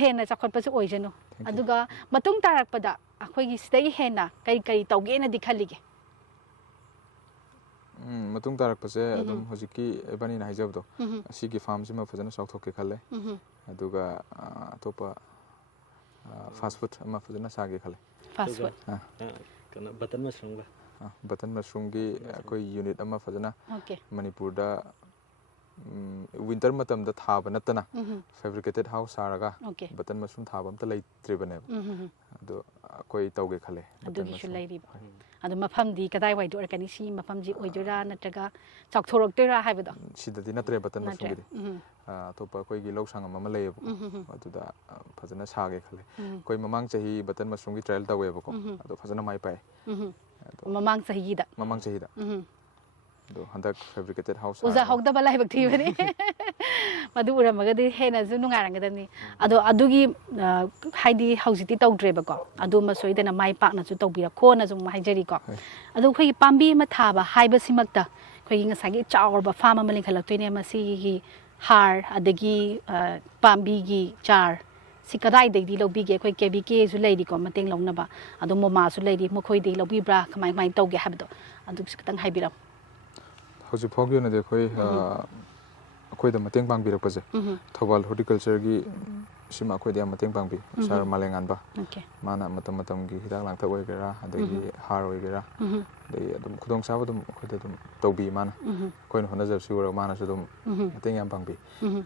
ꯍꯦꯟꯅ ꯆꯥꯎꯈꯠꯄꯁꯨ ꯑꯣꯏꯖꯅꯨ ꯑꯗꯨꯒ ꯃꯇꯨꯡ ꯇꯥꯔꯛꯄꯗ ꯑꯩꯈꯣꯏꯒꯤ ꯁꯤꯗꯒꯤ ꯍꯦꯟꯅ ꯀꯔꯤ ꯇꯧꯒꯦꯅꯗꯤ ꯈꯜꯂꯤꯒꯦ ꯃꯇꯨꯡ ꯇꯥꯔꯛꯄꯁꯦ ꯑꯗꯨꯝ ꯍꯧꯖꯤꯛꯀꯤ ꯏꯕꯥꯅꯤꯅ ꯍꯥꯏꯖꯕꯗꯣ ꯑꯁꯤꯒꯤ ꯐꯥꯔꯝꯁꯤꯃ ꯐꯖꯅ ꯆꯥꯎꯊꯣꯛꯀꯦ ꯈꯜꯂꯦ ꯑꯗꯨꯒ ꯑꯇꯣꯞꯄ ꯐꯥꯁ ꯐꯨꯗ ꯑꯃ ꯐꯖꯅ ꯁꯥꯒꯦ ꯈꯜꯂꯦ ꯐꯥꯁ ꯐꯨꯗ ꯀꯩꯅꯣ ꯕꯇꯟ ꯃꯁꯔꯨꯝꯒ ꯕꯇꯟ ꯃꯁꯔꯨꯝꯒꯤ ꯑꯩꯈꯣꯏ ꯌꯨꯅꯤꯠ ꯑꯃ ꯐꯖꯅ ꯃꯅꯤꯄꯨꯔꯗ ꯋꯤꯟꯇꯔ ꯃꯇꯝꯗ ꯊꯥꯕ ꯅꯠꯇꯅ ꯐꯦꯕ꯭ꯔꯤꯀꯦꯇꯦഡ് ꯍꯥꯎꯁ ꯁꯥꯔꯒ ꯕꯇꯟ ꯃꯁꯔꯨꯝ ꯊꯥꯕ ꯑꯝꯇ ꯂꯩꯇ꯭ꯔꯤꯕꯅꯦꯕ ꯑꯗꯣ ꯑꯩꯈꯣꯏ ꯇꯧꯒꯦ ꯈꯜꯂꯦ ꯑꯗꯨꯒꯤꯁꯨ ꯂꯩꯔꯤꯕ ꯑꯗꯣ ꯃꯐꯝꯗꯤ ꯀꯗꯥꯏꯋꯥꯏꯗ ꯑꯣꯏꯔꯛꯀꯅꯤ ꯁꯤ ꯃꯐꯝꯁꯤ ꯑꯣꯏꯗꯣꯏꯔꯥ ꯅꯠꯇ꯭ꯔꯒ ꯆꯥꯎꯊꯣꯔꯛꯇꯣꯏꯔꯥ ꯍꯥꯏꯕꯗꯣ ꯁꯤꯗꯗꯤ ꯅꯠꯇ꯭ꯔꯦ ꯕꯇꯟ ꯃꯁꯔꯨꯝꯒꯤꯗꯤ ꯑꯇꯣꯞꯄ ꯑꯩꯈꯣꯏꯒꯤ ꯂꯧ ꯁꯪꯉꯝ ꯑꯃ ꯂꯩꯌꯦꯕꯀꯣ ꯑꯗꯨꯗ ꯐꯖꯅ ꯁꯥꯒꯦ ꯈꯜꯂꯦ ꯑꯩꯈꯣꯏ ꯃꯃꯥꯡ ꯆꯍꯤ ꯕꯇꯟ ꯃꯁꯔꯨꯝꯒꯤ ꯇ꯭ꯔꯥꯌꯦꯜ ꯇꯧꯋꯦꯕꯀꯣ ꯑꯗꯣ ꯐꯖꯅ ꯃꯥꯏ ꯄꯥꯛꯑꯦ ꯃꯃꯥꯡ ꯆꯍꯤꯗ ꯑꯗꯣ ꯍꯟꯗꯛ ꯐꯦꯕ꯭ꯔꯤꯀꯦꯇꯦഡ് ꯍꯥꯎꯁ ꯎꯖꯍꯧꯗꯕ ꯂꯥꯏꯕꯛ ꯊꯤꯕꯅꯤ ꯃꯗꯨ ꯎꯔꯝꯃꯒꯗꯤ ꯍꯦꯟꯅꯁꯨ ꯅꯨꯡꯉꯥꯏꯔꯝꯒꯗꯕꯅꯤ ꯑꯗꯣ ꯑꯗꯨꯒꯤ ꯍꯥꯏꯗꯤ ꯍꯧꯖꯤꯛꯇꯤ ꯇꯧꯗ꯭ꯔꯦꯕꯀꯣ ꯑꯗꯨꯃ ꯁꯣꯏꯗꯅ ꯃꯥꯏ ꯄꯥꯛꯅꯁꯨ ꯇꯧꯕꯤꯔꯛꯈꯣꯅꯁꯨ ꯍꯥꯏꯖꯔꯤꯀꯣ ꯑꯗꯣ ꯑꯩꯈꯣꯏꯒꯤ ꯄꯥꯝꯕꯤ ꯑꯃ ꯊꯥꯕ ꯍꯥꯏꯕꯁꯤꯃꯛꯇ ꯑꯩꯈꯣꯏꯒꯤ ꯉꯁꯥꯏꯒꯤ ꯆꯥꯎꯔꯕ ꯐꯥꯔꯝ ꯑꯃ ꯂꯤꯡꯈꯠꯂꯛꯇꯣꯏꯅꯦ ꯃꯁꯤꯒꯤ ꯍꯥꯔ ꯑꯗꯒꯤ ꯄꯥꯝꯕꯤꯒꯤ ꯆꯥꯔ ꯁꯤ ꯀꯗꯥꯏꯗꯒꯤ ꯂꯧꯕꯤꯒꯦ ꯑꯩꯈꯣꯏ KVKꯁꯨ ꯂꯩꯔꯤꯀꯣ ꯃꯇꯦꯡ ꯂꯧꯅꯕ ꯑꯗꯣ ꯃꯣꯃꯥꯁꯨ ꯂꯩꯔꯤ ꯃꯈꯣꯏꯗꯒꯤ ꯂꯧꯕꯤꯕ꯭ꯔꯥ ꯀꯃꯥꯏꯅ ꯇꯧꯒꯦ ꯍꯥꯏꯕꯗꯣ ꯑꯗꯨꯁꯨ ꯈꯤꯇꯪ ꯍꯥꯏꯕꯤꯔꯛꯑꯣ ꯍꯧꯖꯤꯛ ꯐꯥꯎꯒꯤ ꯑꯣꯏꯅꯗꯤ ꯑꯩꯈꯣꯏꯗ ꯃꯇꯦꯡ ꯄꯥꯡꯕꯤꯔꯛꯄꯁꯦ ꯊꯧꯕꯥꯜ ꯍꯣꯔꯇꯤꯀꯜꯆꯔꯒꯤ ꯁꯤꯃ ꯑꯩꯈꯣꯏꯗ ꯌꯥꯝ ꯃꯇꯦꯡ ꯄꯥꯡꯕꯤ ꯁꯥꯔ ꯃꯥꯂꯦꯡꯉꯥꯟꯕ ꯃꯥꯅ ꯃꯇꯝ ꯃꯇꯝꯒꯤ ꯍꯤꯗꯥꯛ ꯂꯥꯡꯊꯛ ꯑꯣꯏꯒꯦꯔꯥ ꯑꯗꯒꯤ ꯍꯥꯔ ꯑꯣꯏꯒꯦꯔꯥ ꯑꯗꯒꯤ ꯑꯗꯨꯝ ꯈꯨꯗꯣꯡꯆꯥꯕ ꯑꯗꯨꯝ ꯑꯩꯈꯣꯏꯗ ꯑꯗꯨꯝ ꯇꯧꯕꯤ ꯃꯥꯅ ꯑꯩꯈꯣꯏꯅ ꯍꯣꯠꯅꯖꯕꯁꯤ ꯎꯔꯒ ꯃꯥꯅꯁꯨ ꯑꯗꯨꯝ ꯃꯇꯦꯡ ꯌꯥꯝ ꯄꯥꯡꯕꯤ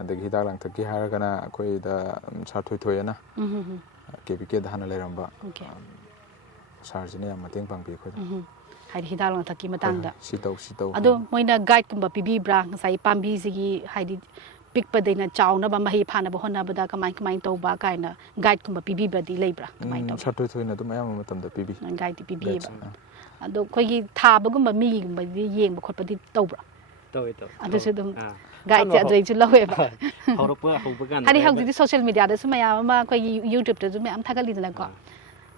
ꯑꯗꯒꯤ ꯍꯤꯗꯥꯛ ꯂꯥꯡꯊꯛꯀꯤ ꯍꯥꯏꯔꯒꯅ ꯑꯩꯈꯣꯏꯗ ꯁꯥꯔ ꯊꯣꯏꯊꯣꯏꯑꯅ KVKꯗ ꯍꯥꯟꯅ ꯂꯩꯔꯝꯕ ꯁꯥꯔꯁꯤꯅ ꯌꯥꯝ ꯃꯇꯦꯡ ꯄꯥꯡꯕꯤ ꯑꯩꯈꯣꯏꯗ ꯍꯥꯏꯗꯤ ꯍꯤꯗꯥꯛ ꯂꯥꯡꯊꯛꯀꯤ ꯃꯇꯥꯡꯗ ꯁꯤ ꯇꯧ ꯑꯗꯣ ꯃꯣꯏꯅ ꯒꯥꯏꯗꯀꯨꯝꯕ ꯄꯤꯕꯤꯕ꯭ꯔꯥ ꯉꯁꯥꯏ ꯄꯥꯝꯕꯤꯁꯤꯒꯤ ꯍꯥꯏꯗꯤ ꯄꯤꯛꯄꯗꯩꯅ ꯆꯥꯎꯅꯕ ꯃꯍꯩ ꯐꯥꯅꯕ ꯍꯣꯠꯅꯕꯗ ꯀꯃꯥꯏ ꯇꯧꯕ ꯀꯥꯏꯅ ꯒꯥꯏꯗꯀꯨꯝꯕ ꯄꯤꯕꯤꯕꯗꯤ ꯂꯩꯕ꯭ꯔꯥ ꯀꯃꯥꯏꯅ ꯇꯧꯋꯤ ꯁꯥꯔꯇ꯭ꯔ ꯊꯣꯏꯅ ꯑꯗꯨꯝ ꯑꯌꯥꯝꯕ ꯃꯇꯝꯗ ꯄꯤꯕꯤ ꯒꯥꯏꯗꯇꯤ ꯄꯤꯕꯤꯌꯦꯕ ꯑꯗꯣ ꯑꯩꯈꯣꯏꯒꯤ ꯊꯥꯕꯒꯨꯝꯕ ꯃꯤꯒꯨꯝꯕꯗꯤ ꯌꯦꯡꯕ ꯈꯣꯠꯄꯗꯤ ꯇꯧꯕ꯭ꯔꯥ ꯇꯧꯋꯦ ꯑꯗꯨꯁꯨ ꯑꯗꯨꯝ ꯒꯥꯏꯗꯁꯦ ꯑꯗꯨꯗꯩꯁꯨ ꯂꯧꯋꯦꯕ ꯍꯧꯕ ꯀꯥꯟꯗ ꯍꯥꯏꯗꯤ ꯍꯧꯖꯤꯛꯇꯤ ꯁꯣꯁꯤꯌꯦꯜ ꯃꯤꯗꯤꯌꯥꯗꯁꯨ ꯃꯌꯥꯝ ꯑꯃ ꯑꯩꯈꯣꯏꯒꯤ ꯌꯨꯇ꯭ꯌꯨꯕꯇꯁꯨ ꯃꯌꯥꯝ ꯊꯥꯒꯠꯂꯤꯗꯅꯀꯣ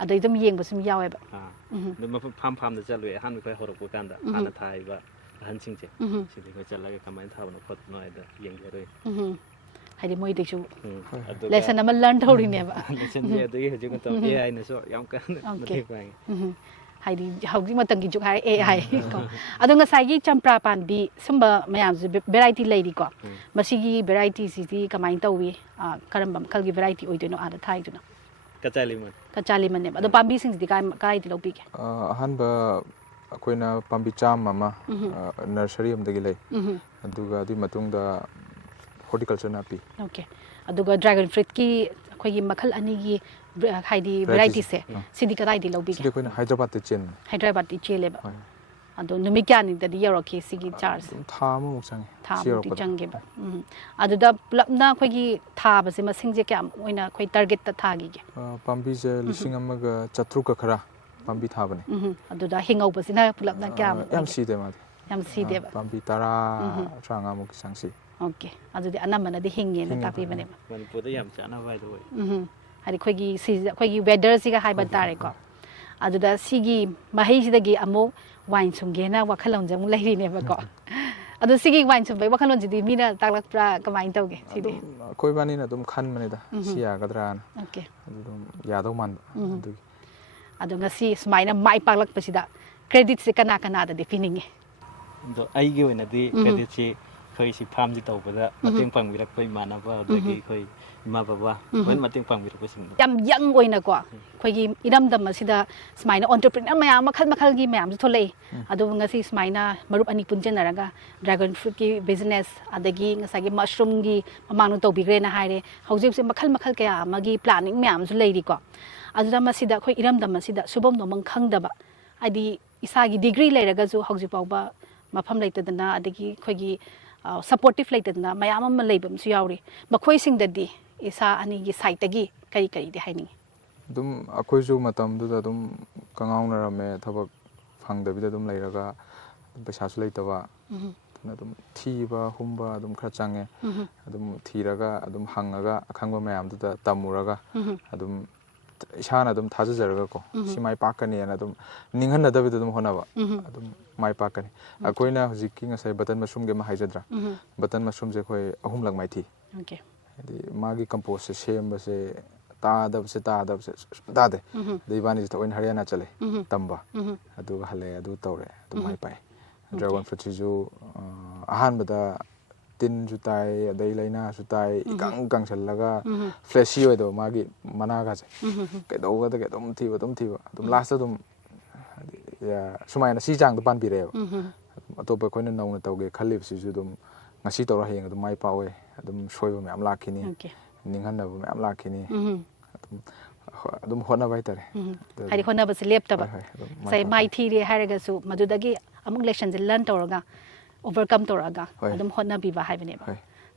ꯑꯗꯩ ꯑꯗꯨꯝ ꯌꯦꯡꯕꯁꯨ ꯌꯥꯎꯋꯦꯕ ꯑꯗꯨꯝ ꯃꯐꯝ ꯐꯥꯝꯗ ꯆꯠꯂꯨꯏ ꯑꯍꯥꯟꯕ ꯑꯩꯈꯣꯏ ꯍꯧꯔꯛꯄ ꯀꯥꯟꯗ ꯍꯥꯟꯅ ꯊꯥꯔꯤꯕ ꯑꯍꯟꯁꯤꯡꯁꯦ ꯁꯤꯗ ꯑꯩꯈꯣꯏ ꯆꯠꯂꯒ ꯀꯃꯥꯏꯅ ꯊꯥꯕꯅꯣ ꯈꯣꯠꯄꯅꯣ ꯍꯥꯏꯗ ꯌꯦꯡꯖꯔꯨꯏ ꯍꯥꯏꯗꯤ ꯃꯣꯏꯗꯩꯁꯨ ꯑꯗꯨꯒ ꯂꯦꯁꯟ ꯑꯃ ꯂꯔꯟ ꯇꯧꯔꯤꯅꯦꯕ ꯂꯦꯁꯟꯁꯦ ꯑꯗꯨꯒꯤ ꯍꯧꯖꯤꯛ ꯃꯇꯝ AIꯅꯁꯨ ꯌꯥꯝ ꯀꯟꯅ ꯃꯇꯦꯡ ꯄꯥꯡꯉꯤ ꯍꯥꯏꯗꯤ ꯍꯧꯖꯤꯛ ꯃꯇꯝꯒꯤ ꯖꯨꯛ ꯍꯥꯏꯔꯦ AI ꯀꯣ ꯑꯗꯣ ꯉꯁꯥꯏꯒꯤ ꯆꯝꯄ꯭ꯔꯥ ꯄꯥꯟꯕꯤ ꯁꯨꯝꯕ ꯃꯌꯥꯝꯁꯨ ꯚꯦꯔꯥꯏꯇꯤ ꯂꯩꯔꯤꯀꯣ ꯃꯁꯤꯒꯤ ꯚꯦꯔꯥꯏꯇꯤꯁꯤꯗꯤ ꯀꯃꯥꯏꯅ ꯇꯧꯋꯤ ꯀꯔꯝꯕ ꯃꯈꯜꯒꯤ ꯚꯦꯔꯥꯏꯇꯤ ꯑꯣꯏꯗꯣꯏꯅꯣ ꯑꯥꯗ ꯊꯥꯏꯗꯨꯅ ꯀꯆꯥꯂꯤꯃꯟꯅꯦꯕ ꯑꯗꯣ ꯄꯥꯝꯕꯤꯁꯤꯡꯁꯤꯗꯤ ꯀꯥꯏꯗꯤ ꯂꯧꯕꯤꯒꯦ ꯑꯍꯥꯟꯕ ꯑꯩꯈꯣꯏꯅ ꯄꯥꯝꯕꯤ ꯆꯥꯝꯃ ꯑꯃ ꯅꯔꯁꯔꯤ ꯑꯃꯗꯒꯤ ꯂꯩ ꯑꯗꯨꯒ ꯑꯗꯨꯒꯤ ꯃꯇꯨꯡꯗ ꯍꯣꯔꯇꯤꯀꯜꯆꯔꯅ ꯄꯤ ꯑꯣꯀꯦ ꯑꯗꯨꯒ ꯗ꯭ꯔꯥꯒꯟ ꯐ꯭ꯔꯨꯏꯠꯀꯤ ꯑꯩꯈꯣꯏꯒꯤ ꯃꯈꯜ ꯑꯅꯤꯒꯤ ꯍꯥꯏꯗꯤ ꯚꯦꯔꯥꯏꯇꯤꯁꯦ ꯁꯤꯗꯤ ꯀꯗꯥꯏꯗ ꯂꯧꯕꯤꯒꯦ ꯁꯤꯗꯤ ꯑꯩꯈꯣꯏꯅ ꯍꯥꯏꯗ꯭ꯔꯕꯥꯗꯇ ꯆꯦꯟꯕꯅꯤ ꯍꯥꯏꯗ꯭ꯔꯕꯥꯗꯇꯤ ꯆꯦꯜꯂꯦꯕ ꯑꯗꯣ ꯅꯨꯃꯤꯠ ꯀꯌꯥꯅꯤꯗꯗꯤ ꯌꯧꯔꯛꯈꯤ ꯁꯤꯒꯤ ꯆꯥꯔꯖ ꯑꯗꯨꯝ ꯊꯥ ꯑꯃꯃꯨꯛ ꯆꯪꯉꯦ ꯊꯥ ꯑꯃꯨꯛꯇꯤ ꯆꯪꯒꯦꯕ ꯑꯗꯨꯗ ꯄꯨꯂꯞꯅ ꯑꯩꯈꯣꯏꯒꯤ ꯊꯥꯕꯁꯦ ꯃꯁꯤꯡꯁꯦ ꯀꯌꯥꯝ ꯑꯣꯏꯅ ꯑꯩꯈꯣꯏ ꯇꯥꯔꯒꯦꯠꯇ ꯊꯥꯈꯤꯒꯦ ꯄꯥꯝꯕꯤꯁꯦ 1,400 ꯈꯔ ꯄꯥꯝꯕꯤ ꯊꯥꯕꯅꯤ ꯑꯗꯨꯗ ꯍꯤꯡꯍꯧꯕꯁꯤꯅ ꯄꯨꯂꯞꯅ ꯀꯌꯥꯃꯨꯛ ꯌꯥꯝ ꯑꯣꯏꯒꯦ ꯁꯤꯗꯦ ꯃꯥꯗꯤ ꯌꯥꯝ ꯁꯤꯗꯦꯕ ꯄꯥꯝꯕꯤ 10-15ꯃꯨꯛꯀꯤ ꯆꯥꯡ ꯁꯤ ꯑꯣꯀꯦ ꯑꯗꯨꯗꯤ ꯑꯅꯝꯕꯅꯗꯤ ꯍꯤꯡꯉꯦꯅ ꯇꯥꯛꯄꯤꯕꯅꯦꯕ ꯃꯅꯤꯄꯨꯔꯗ ꯌꯥꯝ ꯆꯥꯅꯕ ꯍꯥꯏꯗꯣ ꯑꯣꯏ ꯍꯥꯏꯗꯤ ꯑꯩꯈꯣꯏꯒꯤ ꯋꯦꯗꯔꯁꯤꯒ ꯍꯥꯏꯕ ꯇꯥꯔꯦꯀꯣ ꯑꯗꯨꯗ ꯁꯤꯒꯤ ꯃꯍꯩꯁꯤꯗꯒꯤ ꯑꯃꯨꯛ ꯋꯥꯏꯟ ꯁꯨꯝꯒꯦꯅ ꯋꯥꯈꯜꯂꯣꯟꯁꯦ ꯑꯃꯨꯛ ꯂꯩꯔꯤꯅꯦꯕꯀꯣ ꯑꯗꯣ ꯁꯤꯒꯤ ꯋꯥꯏꯟ ꯁꯨꯝꯕꯒꯤ ꯋꯥꯈꯜꯂꯣꯟꯁꯤꯗꯤ ꯃꯤꯅ ꯇꯥꯛꯂꯛꯄ꯭ꯔꯥ ꯀꯃꯥꯏꯅ ꯇꯧꯒꯦ ꯁꯤꯗꯤ ꯑꯩꯈꯣꯏ ꯕꯥꯅꯤꯅ ꯑꯗꯨꯝ ꯈꯟꯕꯅꯤꯗ ꯁꯤ ꯌꯥꯒꯗ꯭ꯔꯥꯅ ꯑꯣꯀꯦ ꯑꯗꯨ ꯑꯗꯨꯝ ꯌꯥꯗꯧ ꯃꯥꯟꯕ ꯑꯗꯨꯒꯤ ꯑꯗꯣ ꯉꯁꯤ ꯁꯨꯃꯥꯏꯅ ꯃꯥꯏ ꯄꯥꯛꯂꯛꯄꯁꯤꯗ ꯀ꯭ꯔꯦꯗꯤꯠꯁꯦ ꯀꯅꯥꯗꯗꯤ ꯄꯤꯅꯤꯡꯉꯤ ꯑꯗꯣ ꯑꯩꯒꯤ ꯑꯣꯏꯅꯗꯤ ꯀ꯭ꯔꯦꯗꯤꯠꯁꯤ ꯑꯩꯈꯣꯏ ꯁꯤ ꯐꯥꯔꯝꯁꯤ ꯇꯧꯕꯗ ꯃꯇꯦꯡ ꯄꯥꯡꯕꯤꯔꯛꯄ ꯏꯃꯥꯟꯅꯕ ꯑꯗꯒꯤ ꯑꯩꯈꯣꯏ ꯏꯃꯥ ꯕꯕꯥ ꯂꯣꯏꯅ ꯃꯇꯦꯡ ꯄꯥꯡꯕꯤꯔꯛꯄꯁꯤꯡꯗꯣ ꯌꯥꯝ ꯌꯪ ꯑꯣꯏꯅꯀꯣ ꯑꯩꯈꯣꯏꯒꯤ ꯏꯔꯝꯗꯝ ꯑꯁꯤꯗ ꯁꯨꯃꯥꯏꯅ ꯑꯣꯟꯇꯔꯄ꯭ꯔꯤꯅꯔ ꯃꯌꯥꯝ ꯃꯈꯜꯒꯤ ꯃꯌꯥꯝꯁꯨ ꯊꯣꯛꯂꯛꯏ ꯑꯗꯨꯕꯨ ꯉꯁꯤ ꯁꯨꯃꯥꯏꯅ ꯃꯔꯨꯞ ꯑꯅꯤ ꯄꯨꯟꯁꯤꯟꯅꯔꯒ ꯗ꯭ꯔꯥꯒꯟ ꯐ꯭ꯔꯨꯠꯀꯤ ꯕꯤꯖꯤꯅꯦꯁ ꯑꯗꯒꯤ ꯉꯁꯥꯏꯒꯤ ꯃꯁꯔꯨꯝꯒꯤ ꯃꯃꯥꯡꯗ ꯇꯧꯕꯤꯈ꯭ꯔꯦꯅ ꯍꯥꯏꯔꯦ ꯍꯧꯖꯤꯛ ꯃꯈꯜ ꯀꯌా ꯑꯃꯒꯤ ꯄ꯭ꯂꯥꯅꯤꯡ ꯃꯌꯥꯝꯁꯨ ꯂꯩꯔꯤꯀꯣ ꯑꯗꯨꯗ ꯃꯁꯤꯗ ꯑꯩꯈꯣꯏ ꯏꯔꯝꯗꯝ ꯑꯁꯤꯗ ꯁꯨꯐꯝ ꯅꯣꯝꯕꯝ ꯈꯪꯗꯕ ꯍꯥꯏꯗꯤ ꯏꯁꯥꯒꯤ ꯗꯤꯒ꯭ꯔꯤ ꯂꯩꯔꯒꯁꯨ ꯍꯧꯖꯤꯛ ꯐꯥꯎꯕ ꯃꯐꯝ ꯂꯩꯇꯗꯅ ꯑꯗꯒꯤ ꯑꯩꯈꯣꯏꯒꯤ ꯁꯞꯄꯣꯔꯇꯤꯞ ꯂꯩꯇꯗꯅ ꯃꯌꯥꯝ ꯑꯃ ꯂꯩꯕ ꯑꯃꯁꯨ ꯌꯥꯎꯔꯤ ꯃꯈꯣꯏꯁꯤꯡꯗꯗꯤ ꯏꯁꯥ ꯑꯅꯤꯒꯤ ꯁꯥꯏꯠꯇꯒꯤ ꯀꯔꯤꯗꯤ ꯍꯥꯏꯅꯤꯡꯉꯤ ꯑꯗꯨꯝ ꯑꯩꯈꯣꯏꯁꯨ ꯃꯇꯝꯗꯨꯗ ꯑꯗꯨꯝ ꯀꯪꯉꯥꯎꯅꯔꯝꯃꯦ ꯊꯕꯛ ꯐꯪꯗꯕꯤꯗ ꯑꯗꯨꯝ ꯂꯩꯔꯒ ꯄꯩꯁꯥꯁꯨ ꯂꯩꯇꯕ ꯑꯗꯨꯅ ꯑꯗꯨꯝ ꯊꯤꯕ ꯍꯨꯝꯕ ꯑꯗꯨꯝ ꯈꯔ ꯆꯪꯉꯦ ꯑꯗꯨꯝ ꯊꯤꯔꯒ ꯑꯗꯨꯝ ꯍꯪꯉꯒ ꯑꯈꯪꯕ ꯃꯌꯥꯝꯗꯨꯗ ꯇꯝꯃꯨꯔꯒ ꯑꯗꯨꯝ ꯏꯁꯥꯅ ꯑꯗꯨꯝ ꯊꯥꯖꯖꯔꯒꯀꯣ ꯁꯤ ꯃꯥꯏ ꯄꯥꯛꯀꯅꯤꯅ ꯑꯗꯨꯝ ꯅꯤꯡꯍꯟꯅꯗꯕꯤꯗ ꯑꯗꯨꯝ ꯍꯣꯠꯅꯕ ꯑꯗꯨꯝ ꯃꯥꯏ ꯄꯥꯛꯀꯅꯤ ꯑꯩꯈꯣꯏꯅ ꯍꯧꯖꯤꯛꯀꯤ ꯉꯁꯥꯏ ꯕꯇꯟ ꯃꯁꯔꯨꯝꯒꯤ ꯑꯃ ꯍꯥꯏꯖꯗ꯭ꯔꯥ ꯕꯇꯟ ꯃꯁꯔꯨꯝꯁꯦ ꯑꯩꯈꯣꯏ 3ꯂꯛ ꯃꯥꯏꯊꯤ ꯍꯥꯏꯗꯤ ꯃꯥꯒꯤ ꯀꯝꯄꯣꯁꯁꯦ ꯁꯦꯝꯕꯁꯦ ꯇꯥꯗꯕꯁꯦ ꯇꯥꯗꯦ ꯑꯗꯩ ꯏꯕꯥꯅꯤꯁꯦ ꯊꯑꯣꯏꯅ ꯍꯔꯤꯌꯥꯅꯥ ꯆꯠꯂꯦ ꯇꯝꯕ ꯑꯗꯨꯒ ꯍꯜꯂꯛꯑꯦ ꯑꯗꯨ ꯇꯧꯔꯦ ꯑꯗꯨꯝ ꯃꯥꯏ ꯄꯥꯛꯑꯦ ꯗ꯭ꯔꯥꯒꯣꯟ ꯐ꯭ꯔꯨꯠꯁꯤꯁꯨ ꯑꯍꯥꯟꯕꯗ ꯇꯤꯟꯁꯨ ꯇꯥꯏ ꯑꯗꯩ ꯂꯩꯅꯥꯁꯨ ꯇꯥꯏ ꯏꯀꯪ ꯀꯪꯁꯜꯂꯒ ꯐ꯭ꯂꯦꯁꯤ ꯑꯣꯏꯗꯕ ꯃꯥꯒꯤ ꯃꯅꯥꯒꯁꯦ ꯀꯩꯗꯧꯒꯗꯒꯦ ꯑꯗꯨꯝ ꯊꯤꯕ ꯑꯗꯨꯝ ꯂꯥꯁꯇ ꯑꯗꯨꯝ ꯁꯨꯃꯥꯏꯅ ꯁꯤ ꯆꯥꯡꯗ ꯄꯥꯟꯕꯤꯔꯛꯑꯦꯕ ꯑꯇꯣꯞꯄ ꯑꯩꯈꯣꯏꯅ ꯅꯧꯅ ꯇꯧꯒꯦ ꯈꯜꯂꯤꯕꯁꯤꯁꯨ ꯑꯗꯨꯝ ꯉꯁꯤ ꯇꯧꯔ ꯍꯌꯦꯡ ꯑꯗꯨꯝ ꯃꯥꯏ ꯄꯥꯛꯑꯣꯏ ꯑꯗꯨꯝ ꯁꯣꯏꯕ ꯃꯌꯥꯝ ꯂꯥꯛꯈꯤꯅꯤ ꯅꯤꯡꯍꯟꯅꯕ ꯃꯌꯥꯝ ꯂꯥꯛꯈꯤꯅꯤ ꯑꯗꯨꯝ ꯍꯣꯠꯅꯕ ꯍꯥꯏꯇꯥꯔꯦ ꯍꯥꯏꯗꯤ ꯍꯣꯠꯅꯕꯁꯦ ꯂꯦꯞꯇꯕ ꯉꯁꯥꯏ ꯃꯥꯏ ꯊꯤꯔꯦ ꯍꯥꯏꯔꯒꯁꯨ ꯃꯗꯨꯗꯒꯤ ꯑꯃꯨꯛ ꯂꯦꯁꯟꯁꯦ ꯂꯔꯟ ꯇꯧꯔꯒ ꯑꯣꯚꯔꯀꯝ ꯇꯧꯔꯒ ꯑꯗꯨꯝ ꯍꯣꯠꯅꯕꯤꯕ ꯍꯥꯏꯕꯅꯦꯕ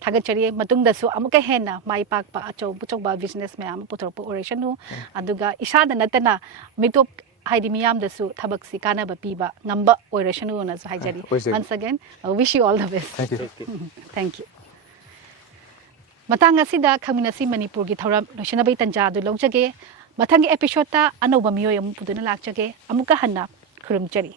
ꯊꯥꯒꯠꯆꯔꯤ ꯃꯇꯨꯡꯗꯁꯨ ꯑꯃꯨꯛꯀ ꯍꯦꯟꯅ ꯃꯥꯏ ꯄꯥꯛꯄ ꯑꯆꯧꯕ ꯕꯤꯖꯤꯅꯦꯁ ꯃꯌꯥꯝ ꯑꯃ ꯄꯨꯊꯣꯔꯛꯄ ꯑꯣꯏꯔꯁꯅꯨ ꯑꯗꯨꯒ ꯏꯁꯥꯗ ꯅꯠꯇꯅ ꯃꯤꯇꯣꯞ ꯍꯥꯏꯗꯤ ꯃꯤꯌꯥꯝꯗꯁꯨ ꯊꯕꯛꯁꯤ ꯀꯥꯟꯅꯕ ꯄꯤꯕ ꯉꯝꯕ ꯑꯣꯏꯔꯁꯅꯨꯅꯁꯨ ꯍꯥꯏꯖꯔꯤ once again wish you all the best thank you ꯃꯇꯥꯡ ꯑꯁꯤꯗ ꯈꯪꯃꯤꯟꯅꯁꯤ ꯃꯅꯤꯄꯨꯔꯒꯤ ꯊꯧꯔꯝ ꯂꯣꯏꯁꯤꯟꯅꯕꯒꯤ ꯇꯥꯟꯖꯥ ꯑꯗꯨ ꯂꯧꯖꯒꯦ ꯃꯊꯪꯒꯤ ꯑꯦꯄꯤꯁꯣꯗꯇ ꯑꯅꯧꯕ ꯃꯤꯑꯣꯏ ꯑꯃ ꯄꯨꯗꯨꯅ ꯂꯥꯛꯆꯒꯦ ꯑꯃꯨꯛꯀ ꯍꯟꯅ ꯈꯨꯔꯨꯝꯖꯔꯤ